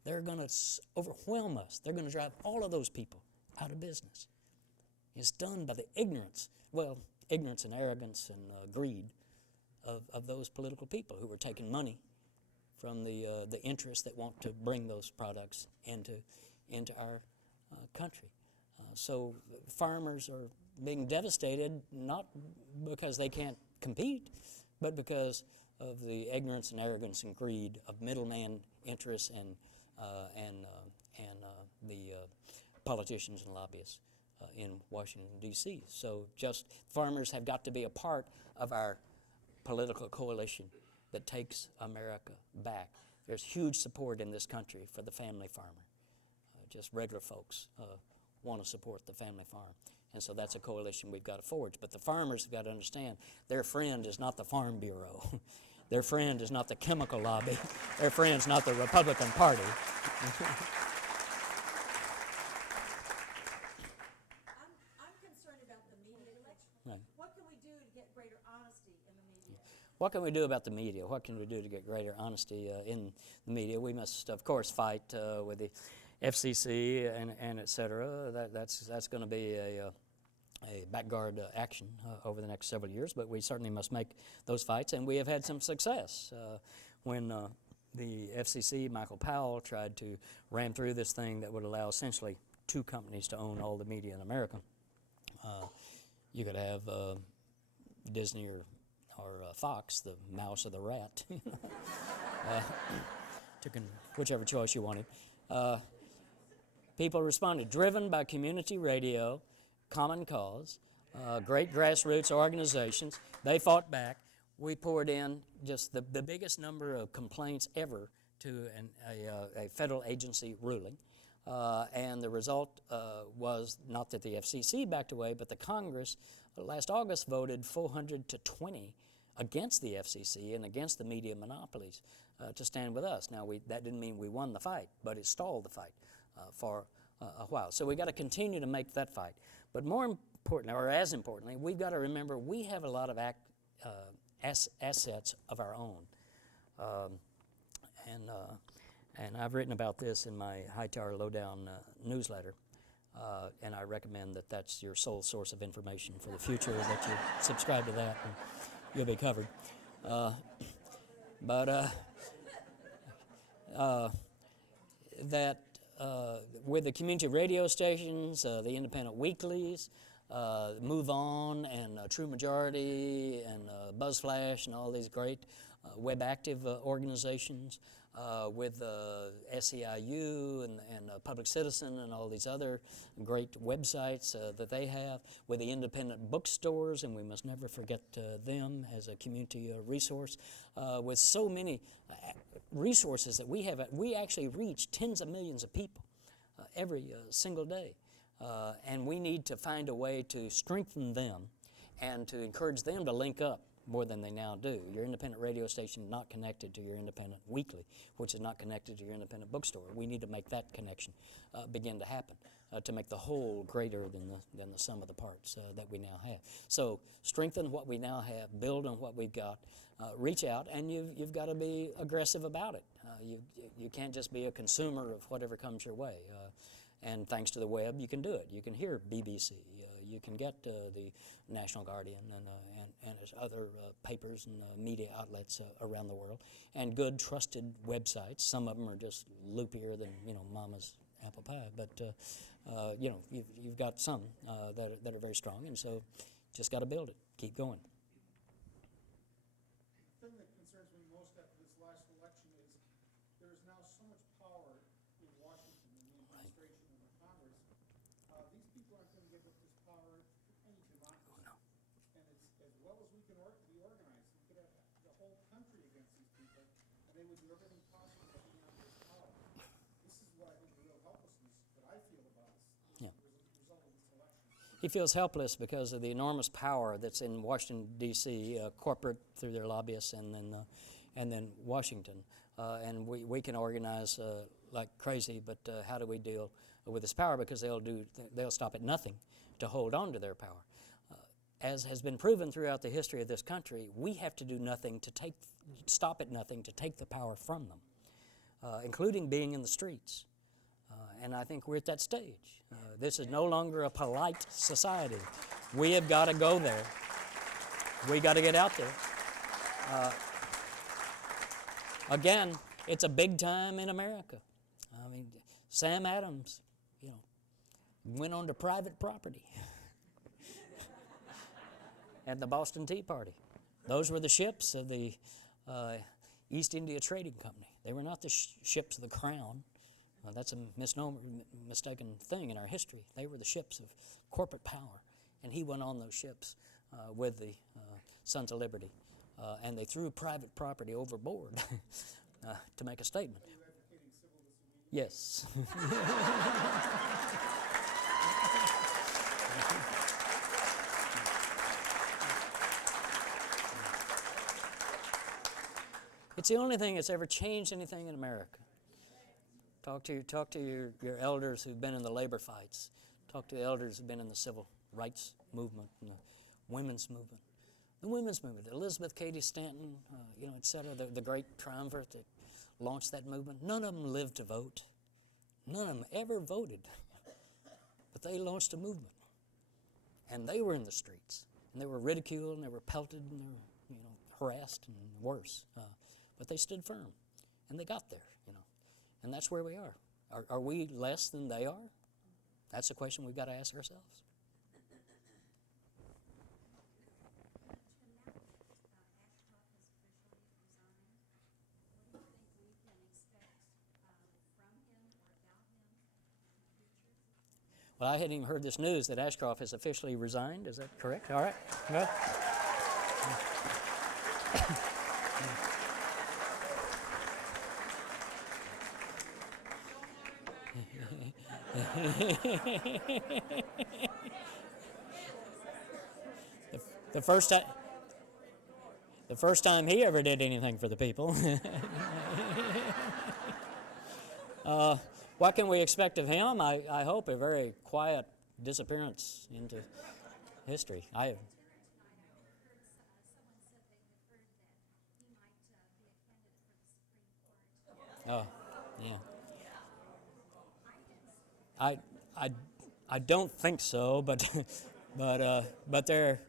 They're going to overwhelm us. They're going to drive all of those people out of business. It's done by the ignorance and arrogance and greed of those political people who are taking money from the interests that want to bring those products into our country. So farmers are being devastated, not because they can't compete, but because of the ignorance and arrogance and greed of middleman interests and the politicians and lobbyists in Washington, D.C. So just farmers have got to be a part of our political coalition that takes America back. There's huge support in this country for the family farmer. Just regular folks want to support the family farm. And so that's a coalition we've got to forge. But the farmers have got to understand their friend is not the Farm Bureau. Their friend is not the chemical lobby. Their friend's not the Republican Party. I'm concerned about the media. Right. What can we do to get greater honesty in the media? What can we do about the media? What can we do to get greater honesty in the media? We must, of course, fight with the FCC and et cetera. That's going to be a backguard action over the next several years, but we certainly must make those fights, and we have had some success. When the FCC, Michael Powell, tried to ram through this thing that would allow essentially 2 companies to own all the media in America, you could have Disney or Fox, the mouse or the rat, whichever choice you wanted. People responded, driven by community radio, Common Cause, great grassroots organizations. They fought back. We poured in just the biggest number of complaints ever to a federal agency ruling. And the result was not that the FCC backed away, but the Congress last August voted 400 to 20 against the FCC and against the media monopolies to stand with us. Now, that didn't mean we won the fight, but it stalled the fight for a while. So we got to continue to make that fight. But more importantly, or as importantly, we've got to remember we have a lot of assets of our own. And I've written about this in my Hightower Lowdown newsletter, and I recommend that that's your sole source of information for the future, that you subscribe to that, and you'll be covered. That with the community radio stations, the independent weeklies, Move On and True Majority and BuzzFlash and all these great web active organizations, with SEIU and Public Citizen and all these other great websites that they have, with the independent bookstores, and we must never forget them as a community resource, with so many resources that we have. We actually reach tens of millions of people every single day, and we need to find a way to strengthen them and to encourage them to link up more than they now do. Your independent radio station is not connected to your independent weekly, which is not connected to your independent bookstore. We need to make that connection begin to happen to make the whole greater than the sum of the parts that we now have. So strengthen what we now have, build on what we've got, reach out, and you've got to be aggressive about it. You can't just be a consumer of whatever comes your way. And thanks to the web, you can do it. You can hear BBC. You can get the National Guardian and other papers and media outlets around the world, and good, trusted websites. Some of them are just loopier than Mama's apple pie. But you know, you've got some that are very strong, and so just got to build it. Keep going. The thing that concerns me most after this last election is there is now so much power in Washington, in the administration and the Congress. These people aren't going to give up this power to any democracy. And it's as well as we can be organized. We could have the whole country against these people, and they would do everything possible to hang on to this power. This is what I think the real helplessness that I feel about this Yeah. result of this election. He feels helpless because of the enormous power that's in Washington, D.C., corporate through their lobbyists, and then Washington. And we can organize like crazy, but how do we deal with this power? Because they'll stop at nothing to hold on to their power. As has been proven throughout the history of this country, we have to do nothing to stop at nothing to take the power from them, including being in the streets. And I think we're at that stage. This is no longer a polite society. We have got to go there. We got to get out there. Again, it's a big time in America. I mean, Sam Adams, you know, went onto private property. At the Boston Tea Party. Those were the ships of the East India Trading Company. They were not the ships of the crown. That's a mistaken thing in our history. They were the ships of corporate power. And he went on those ships with the Sons of Liberty. And they threw private property overboard to make a statement. Are you advocating civil disobedience? Yes. It's the only thing that's ever changed anything in America. Talk to your elders who've been in the labor fights. Talk to the elders who've been in the civil rights movement and the women's movement. The women's movement, Elizabeth Cady Stanton, you know, et cetera, the great triumvirate that launched that movement. None of them lived to vote. None of them ever voted. But they launched a movement. And they were in the streets. And they were ridiculed, and they were pelted, and they were, you know, harassed and worse. But they stood firm, and they got there, you know. And that's where we are. Are we less than they are? That's a question we've got to ask ourselves. Well, I hadn't even heard this news that Ashcroft has officially resigned. Is that correct? All right. Well. The first time he ever did anything for the people. What can we expect of him? I hope a very quiet disappearance into history. Oh, yeah. I don't think so, but they're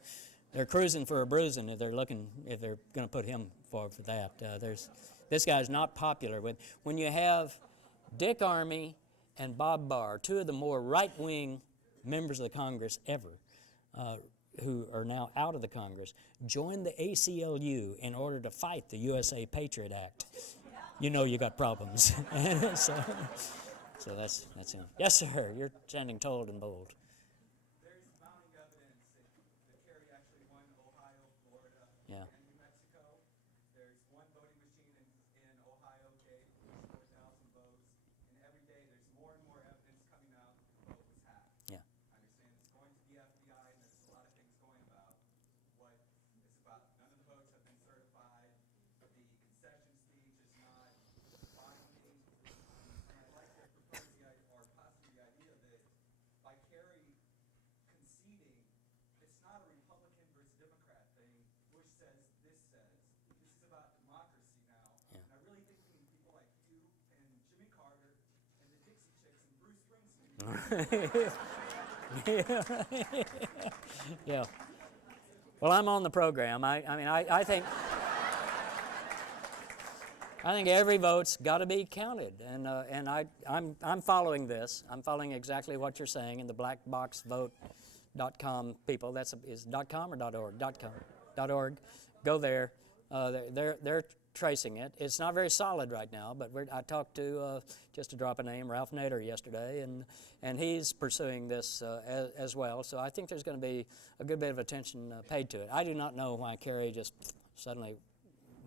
cruising for a bruising if they're going to put him forward for that. This guy's not popular. When you have Dick Armey and Bob Barr, two of the more right-wing members of the Congress ever, who are now out of the Congress, join the ACLU in order to fight the USA Patriot Act, you know you got problems. So that's him. Yes, sir. You're standing tall and bold. There's mounting evidence that Kerry actually won Ohio, Florida, Yeah. and New Mexico. There's one voting machine in Ohio gave 4,000 votes, and every day there's more and more evidence coming out the vote was hacked. Yeah. I understand it's going to the FBI, and there's a lot of things going about what it's about. None of the votes have been certified. The concession speech is not binding. And I'd like to propose or possibly the idea that by Kerry conceding, it's not a Republican versus Democrat thing. Bush says, this says. This is about democracy now. Yeah. And I really think we need people like you and Jimmy Carter and the Dixie Chicks and Bruce Springsteen. Yeah. Well, I'm on the program. I mean, I think I think every vote's got to be counted, and I'm following this. I'm following exactly what you're saying, and the blackboxvote.com people. Is .com or .org? .com. .org. Go there. They're tracing it. It's not very solid right now, but I talked to, just to drop a name, Ralph Nader yesterday, and he's pursuing this as well. So I think there's going to be a good bit of attention paid to it. I do not know why Kerry just suddenly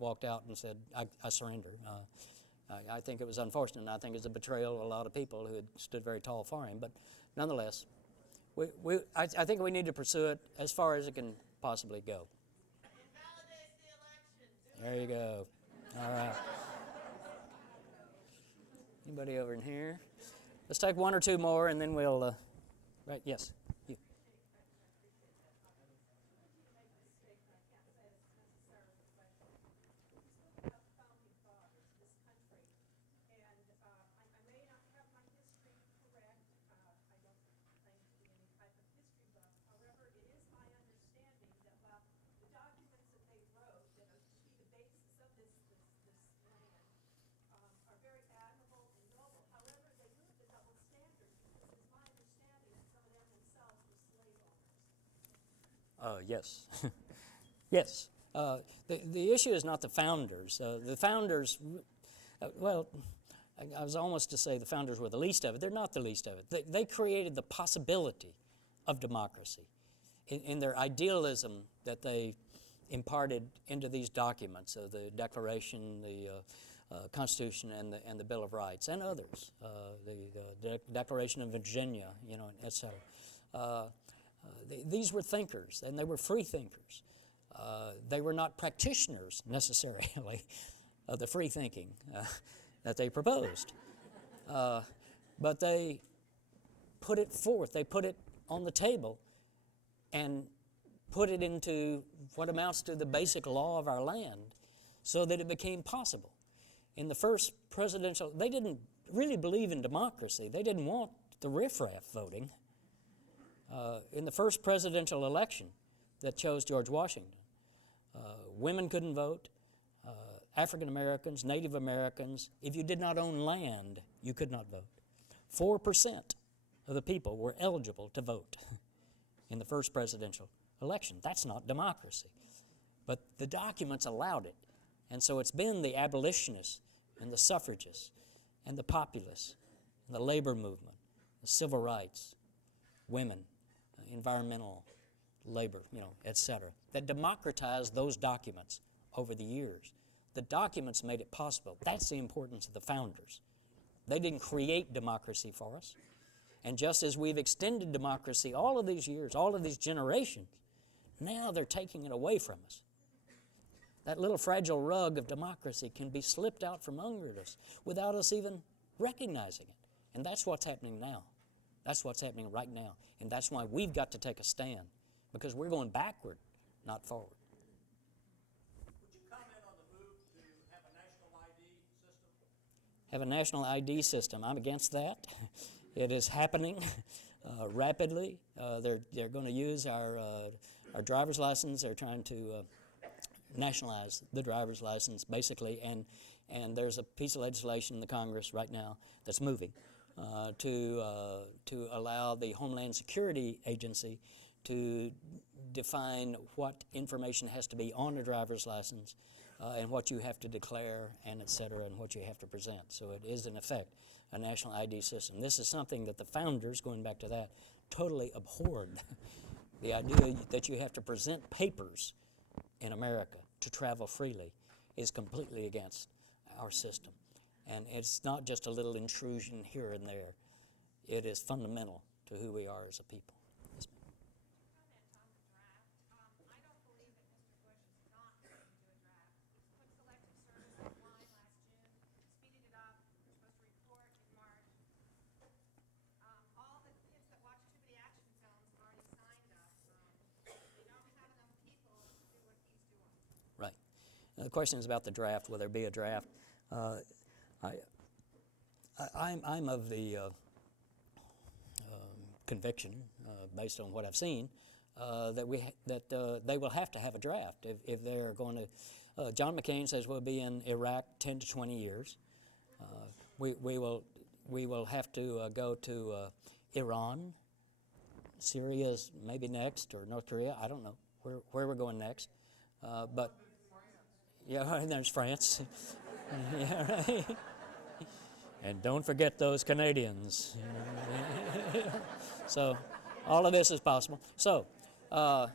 walked out and said, I surrender. I think it was unfortunate, and I think it's a betrayal of a lot of people who had stood very tall for him. But nonetheless, I think we need to pursue it as far as it can possibly go. There you go. All right. Anybody over in here? Let's take one or two more, and then we'll. Right? Yes. You. Yes. Yes. The issue is not the founders. The founders, well, I was almost to say the founders were the least of it. They're not the least of it. They created the possibility of democracy in their idealism that they imparted into these documents, the Declaration, the Constitution, and the Bill of Rights, and others, the Declaration of Virginia, et cetera. These were thinkers, and they were free thinkers. They were not practitioners, necessarily, of the free thinking that they proposed. But they put it forth. They put it on the table and put it into what amounts to the basic law of our land so that it became possible. In the first presidential, they didn't really believe in democracy. They didn't want the riffraff voting. In the first presidential election that chose George Washington, women couldn't vote, African Americans, Native Americans. If you did not own land, you could not vote. 4% of the people were eligible to vote in the first presidential election. That's not democracy. But the documents allowed it. And so it's been the abolitionists and the suffragists and the populists and the labor movement, the civil rights, women, environmental, labor, et cetera, that democratized those documents over the years. The documents made it possible. That's the importance of the founders. They didn't create democracy for us. And just as we've extended democracy all of these years, all of these generations, now they're taking it away from us. That little fragile rug of democracy can be slipped out from under us without us even recognizing it. And that's what's happening now. That's what's happening right now. And that's why we've got to take a stand, because we're going backward, not forward. Would you comment on the move to have a national ID system? Have a national ID system. I'm against that. It is happening rapidly. They're going to use our driver's license. They're trying to nationalize the driver's license, basically, and there's a piece of legislation in the Congress right now that's moving to allow the Homeland Security Agency to define what information has to be on a driver's license and what you have to declare, and et cetera, and what you have to present. So it is, in effect, a national ID system. This is something that the founders, going back to that, totally abhorred. The idea that you have to present papers in America to travel freely is completely against our system. And it's not just a little intrusion here and there. It is fundamental to who we are as a people. Yes, ma'am. I don't believe that Mr. Bush is not going to do a draft. He's put selective service online last June, speeded it up. We're supposed to report in March. All the kids that watch Too Many Action Films have already signed up. They don't have enough people to do what he's doing. Right. The question is about the draft. Will there be a draft? I'm of the conviction, based on what I've seen, that they will have to have a draft if they're going to John McCain says we'll be in Iraq 10 to 20 years. We will have to go to Iran. Syria's maybe next, or North Korea. I don't know where we're going next. But yeah, and there's France. Yeah, right. And don't forget those Canadians. So all of this is possible. So while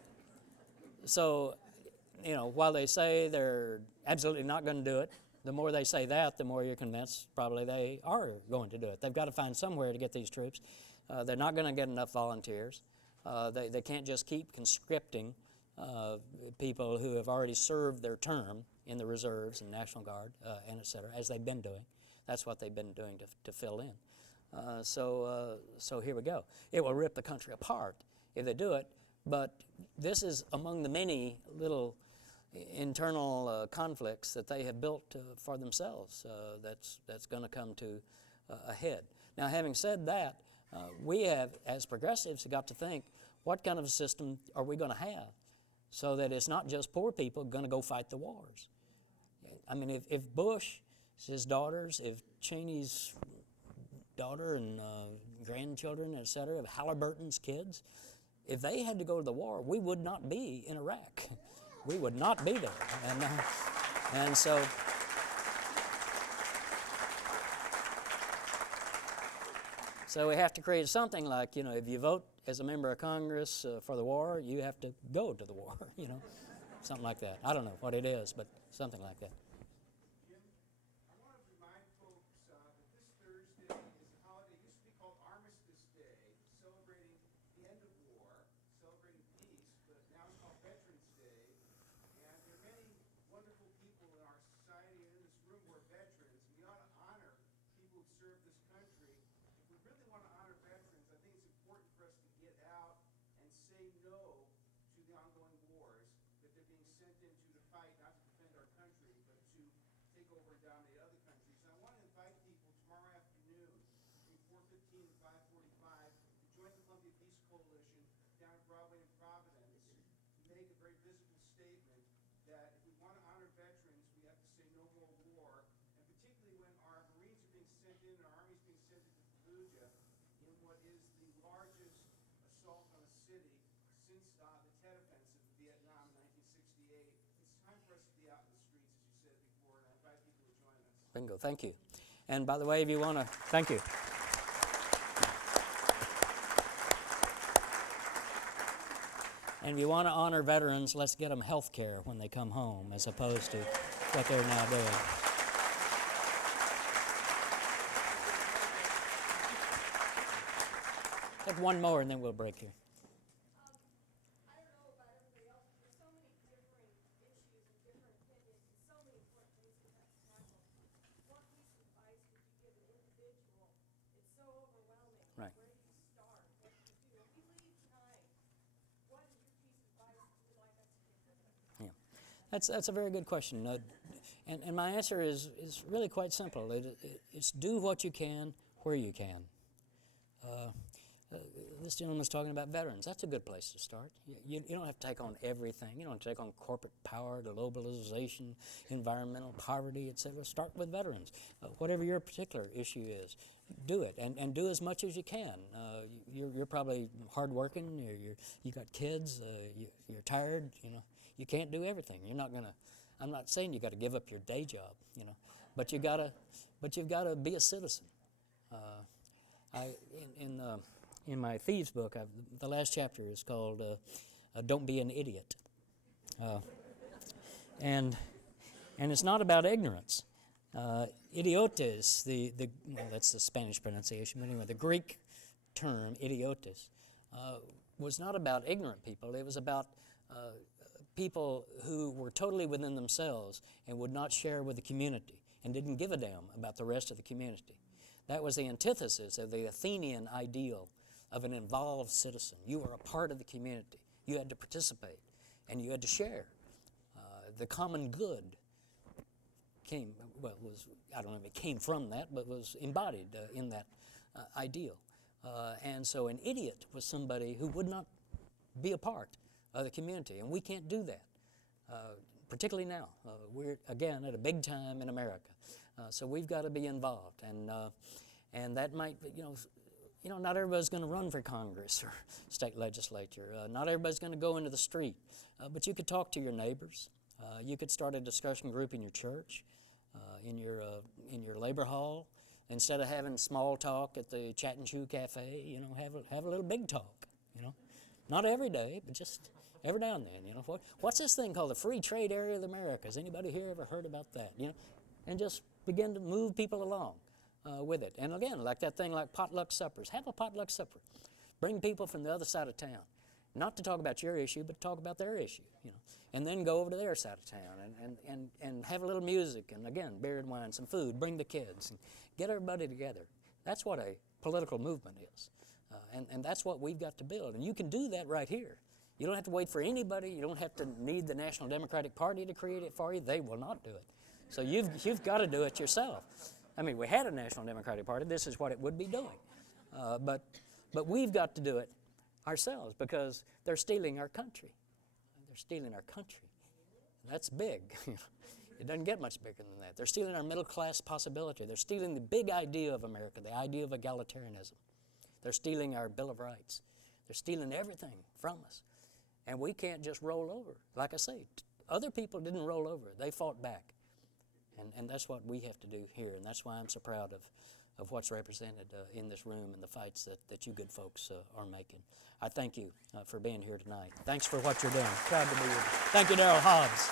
they say they're absolutely not going to do it, the more they say that, the more you're convinced probably they are going to do it. They've got to find somewhere to get these troops. They're not going to get enough volunteers. They can't just keep conscripting people who have already served their term in the reserves and National Guard and et cetera, as they've been doing. That's what they've been doing to fill in. So here we go. It will rip the country apart if they do it, but this is among the many little internal conflicts that they have built for themselves that's going to come to a head. Now, having said that, we have, as progressives, got to think, what kind of a system are we going to have so that it's not just poor people going to go fight the wars? I mean, if Bush, his daughters, if Cheney's daughter and grandchildren, et cetera, if Halliburton's kids, if they had to go to the war, we would not be in Iraq. We would not be there. And so we have to create something like, if you vote as a member of Congress for the war, you have to go to the war, something like that. I don't know what it is, but something like that. Jim, I want to remind folks that this Thursday is a holiday. It used to be called Armistice Day, celebrating the end of war, celebrating peace, but now it's called Veterans Day. And there are many wonderful people in our society and in this room who are veterans. We ought to honor people who serve this country. If we really want to honor veterans, I think it's important for us to get out and say no to the ongoing wars that they're being sent into to fight, not to defend our country, but to take over and dominate other countries. And I want to invite people tomorrow afternoon between 4:15 and 5:45 to join the Columbia Peace Coalition down at Broadway in Providence to make a very visible statement that if we want to honor veterans, we have to say no more war, and particularly when our Marines are being sent in, our Army's being sent into Fallujah in what is the largest assault on a city since the Tet Offensive in Vietnam in 1968. It's time for us to be out in the streets, as you said before, and I invite people to join us. Bingo, thank you. And by the way, if you want to, thank you. And if you want to honor veterans, let's get them health care when they come home, as opposed to what they're now doing. Take one more and then we'll break here. I don't know about everybody else, but there's so many different issues and different opinions and so many important things we have to tackle. What piece of advice would you give an individual? It's so overwhelming. Right. Where do you start? What do you do? If we leave tonight, what is your piece of advice that you would like us to take with us? Yeah, that's a very good question. And my answer is really quite simple. It's do what you can where you can. This gentleman's talking about veterans. That's a good place to start. You don't have to take on everything. You don't have to take on corporate power, globalization, environmental poverty, etc. Start with veterans. Whatever your particular issue is, do it, and do as much as you can. You're probably hardworking. You got kids. You're tired. You can't do everything. You're not gonna. I'm not saying you got to give up your day job. But you've got to be a citizen. In my thieves book, the last chapter is called "Don't Be an Idiot," and it's not about ignorance. Idiotes, that's the Spanish pronunciation, but anyway, the Greek term idiotes was not about ignorant people. It was about people who were totally within themselves and would not share with the community and didn't give a damn about the rest of the community. That was the antithesis of the Athenian ideal of an involved citizen. You were a part of the community. You had to participate, and you had to share. The common good I don't know if it came from that, but was embodied in that ideal. And so an idiot was somebody who would not be a part of the community, and we can't do that. particularly now. We're, again, at a big time in America. So we've got to be involved. And that might, not everybody's going to run for Congress or state legislature. Not everybody's going to go into the street. But you could talk to your neighbors. You could start a discussion group in your church, in your labor hall. Instead of having small talk at the Chat and Chew Cafe, have a little big talk, Not every day, but just every now and then, What's this thing called the Free Trade Area of the Americas? Anybody here ever heard about that, And just begin to move people along with it. And again, like that thing like potluck suppers. Have a potluck supper. Bring people from the other side of town. Not to talk about your issue, but talk about their issue, And then go over to their side of town and have a little music and, again, beer and wine, some food, bring the kids, and get everybody together. That's what a political movement is. And that's what we've got to build. And you can do that right here. You don't have to wait for anybody. You don't have to need the National Democratic Party to create it for you. They will not do it. So you've got to do it yourself. I mean, we had a National Democratic Party. This is what it would be doing. But we've got to do it ourselves because they're stealing our country. They're stealing our country. And that's big. It doesn't get much bigger than that. They're stealing our middle class possibility. They're stealing the big idea of America, the idea of egalitarianism. They're stealing our Bill of Rights. They're stealing everything from us. And we can't just roll over. Like I say, other people didn't roll over. They fought back. And that's what we have to do here. And that's why I'm so proud of what's represented in this room and the fights that you good folks are making. I thank you for being here tonight. Thanks for what you're doing. Proud to be with you. Thank you, Darrell Hobbs.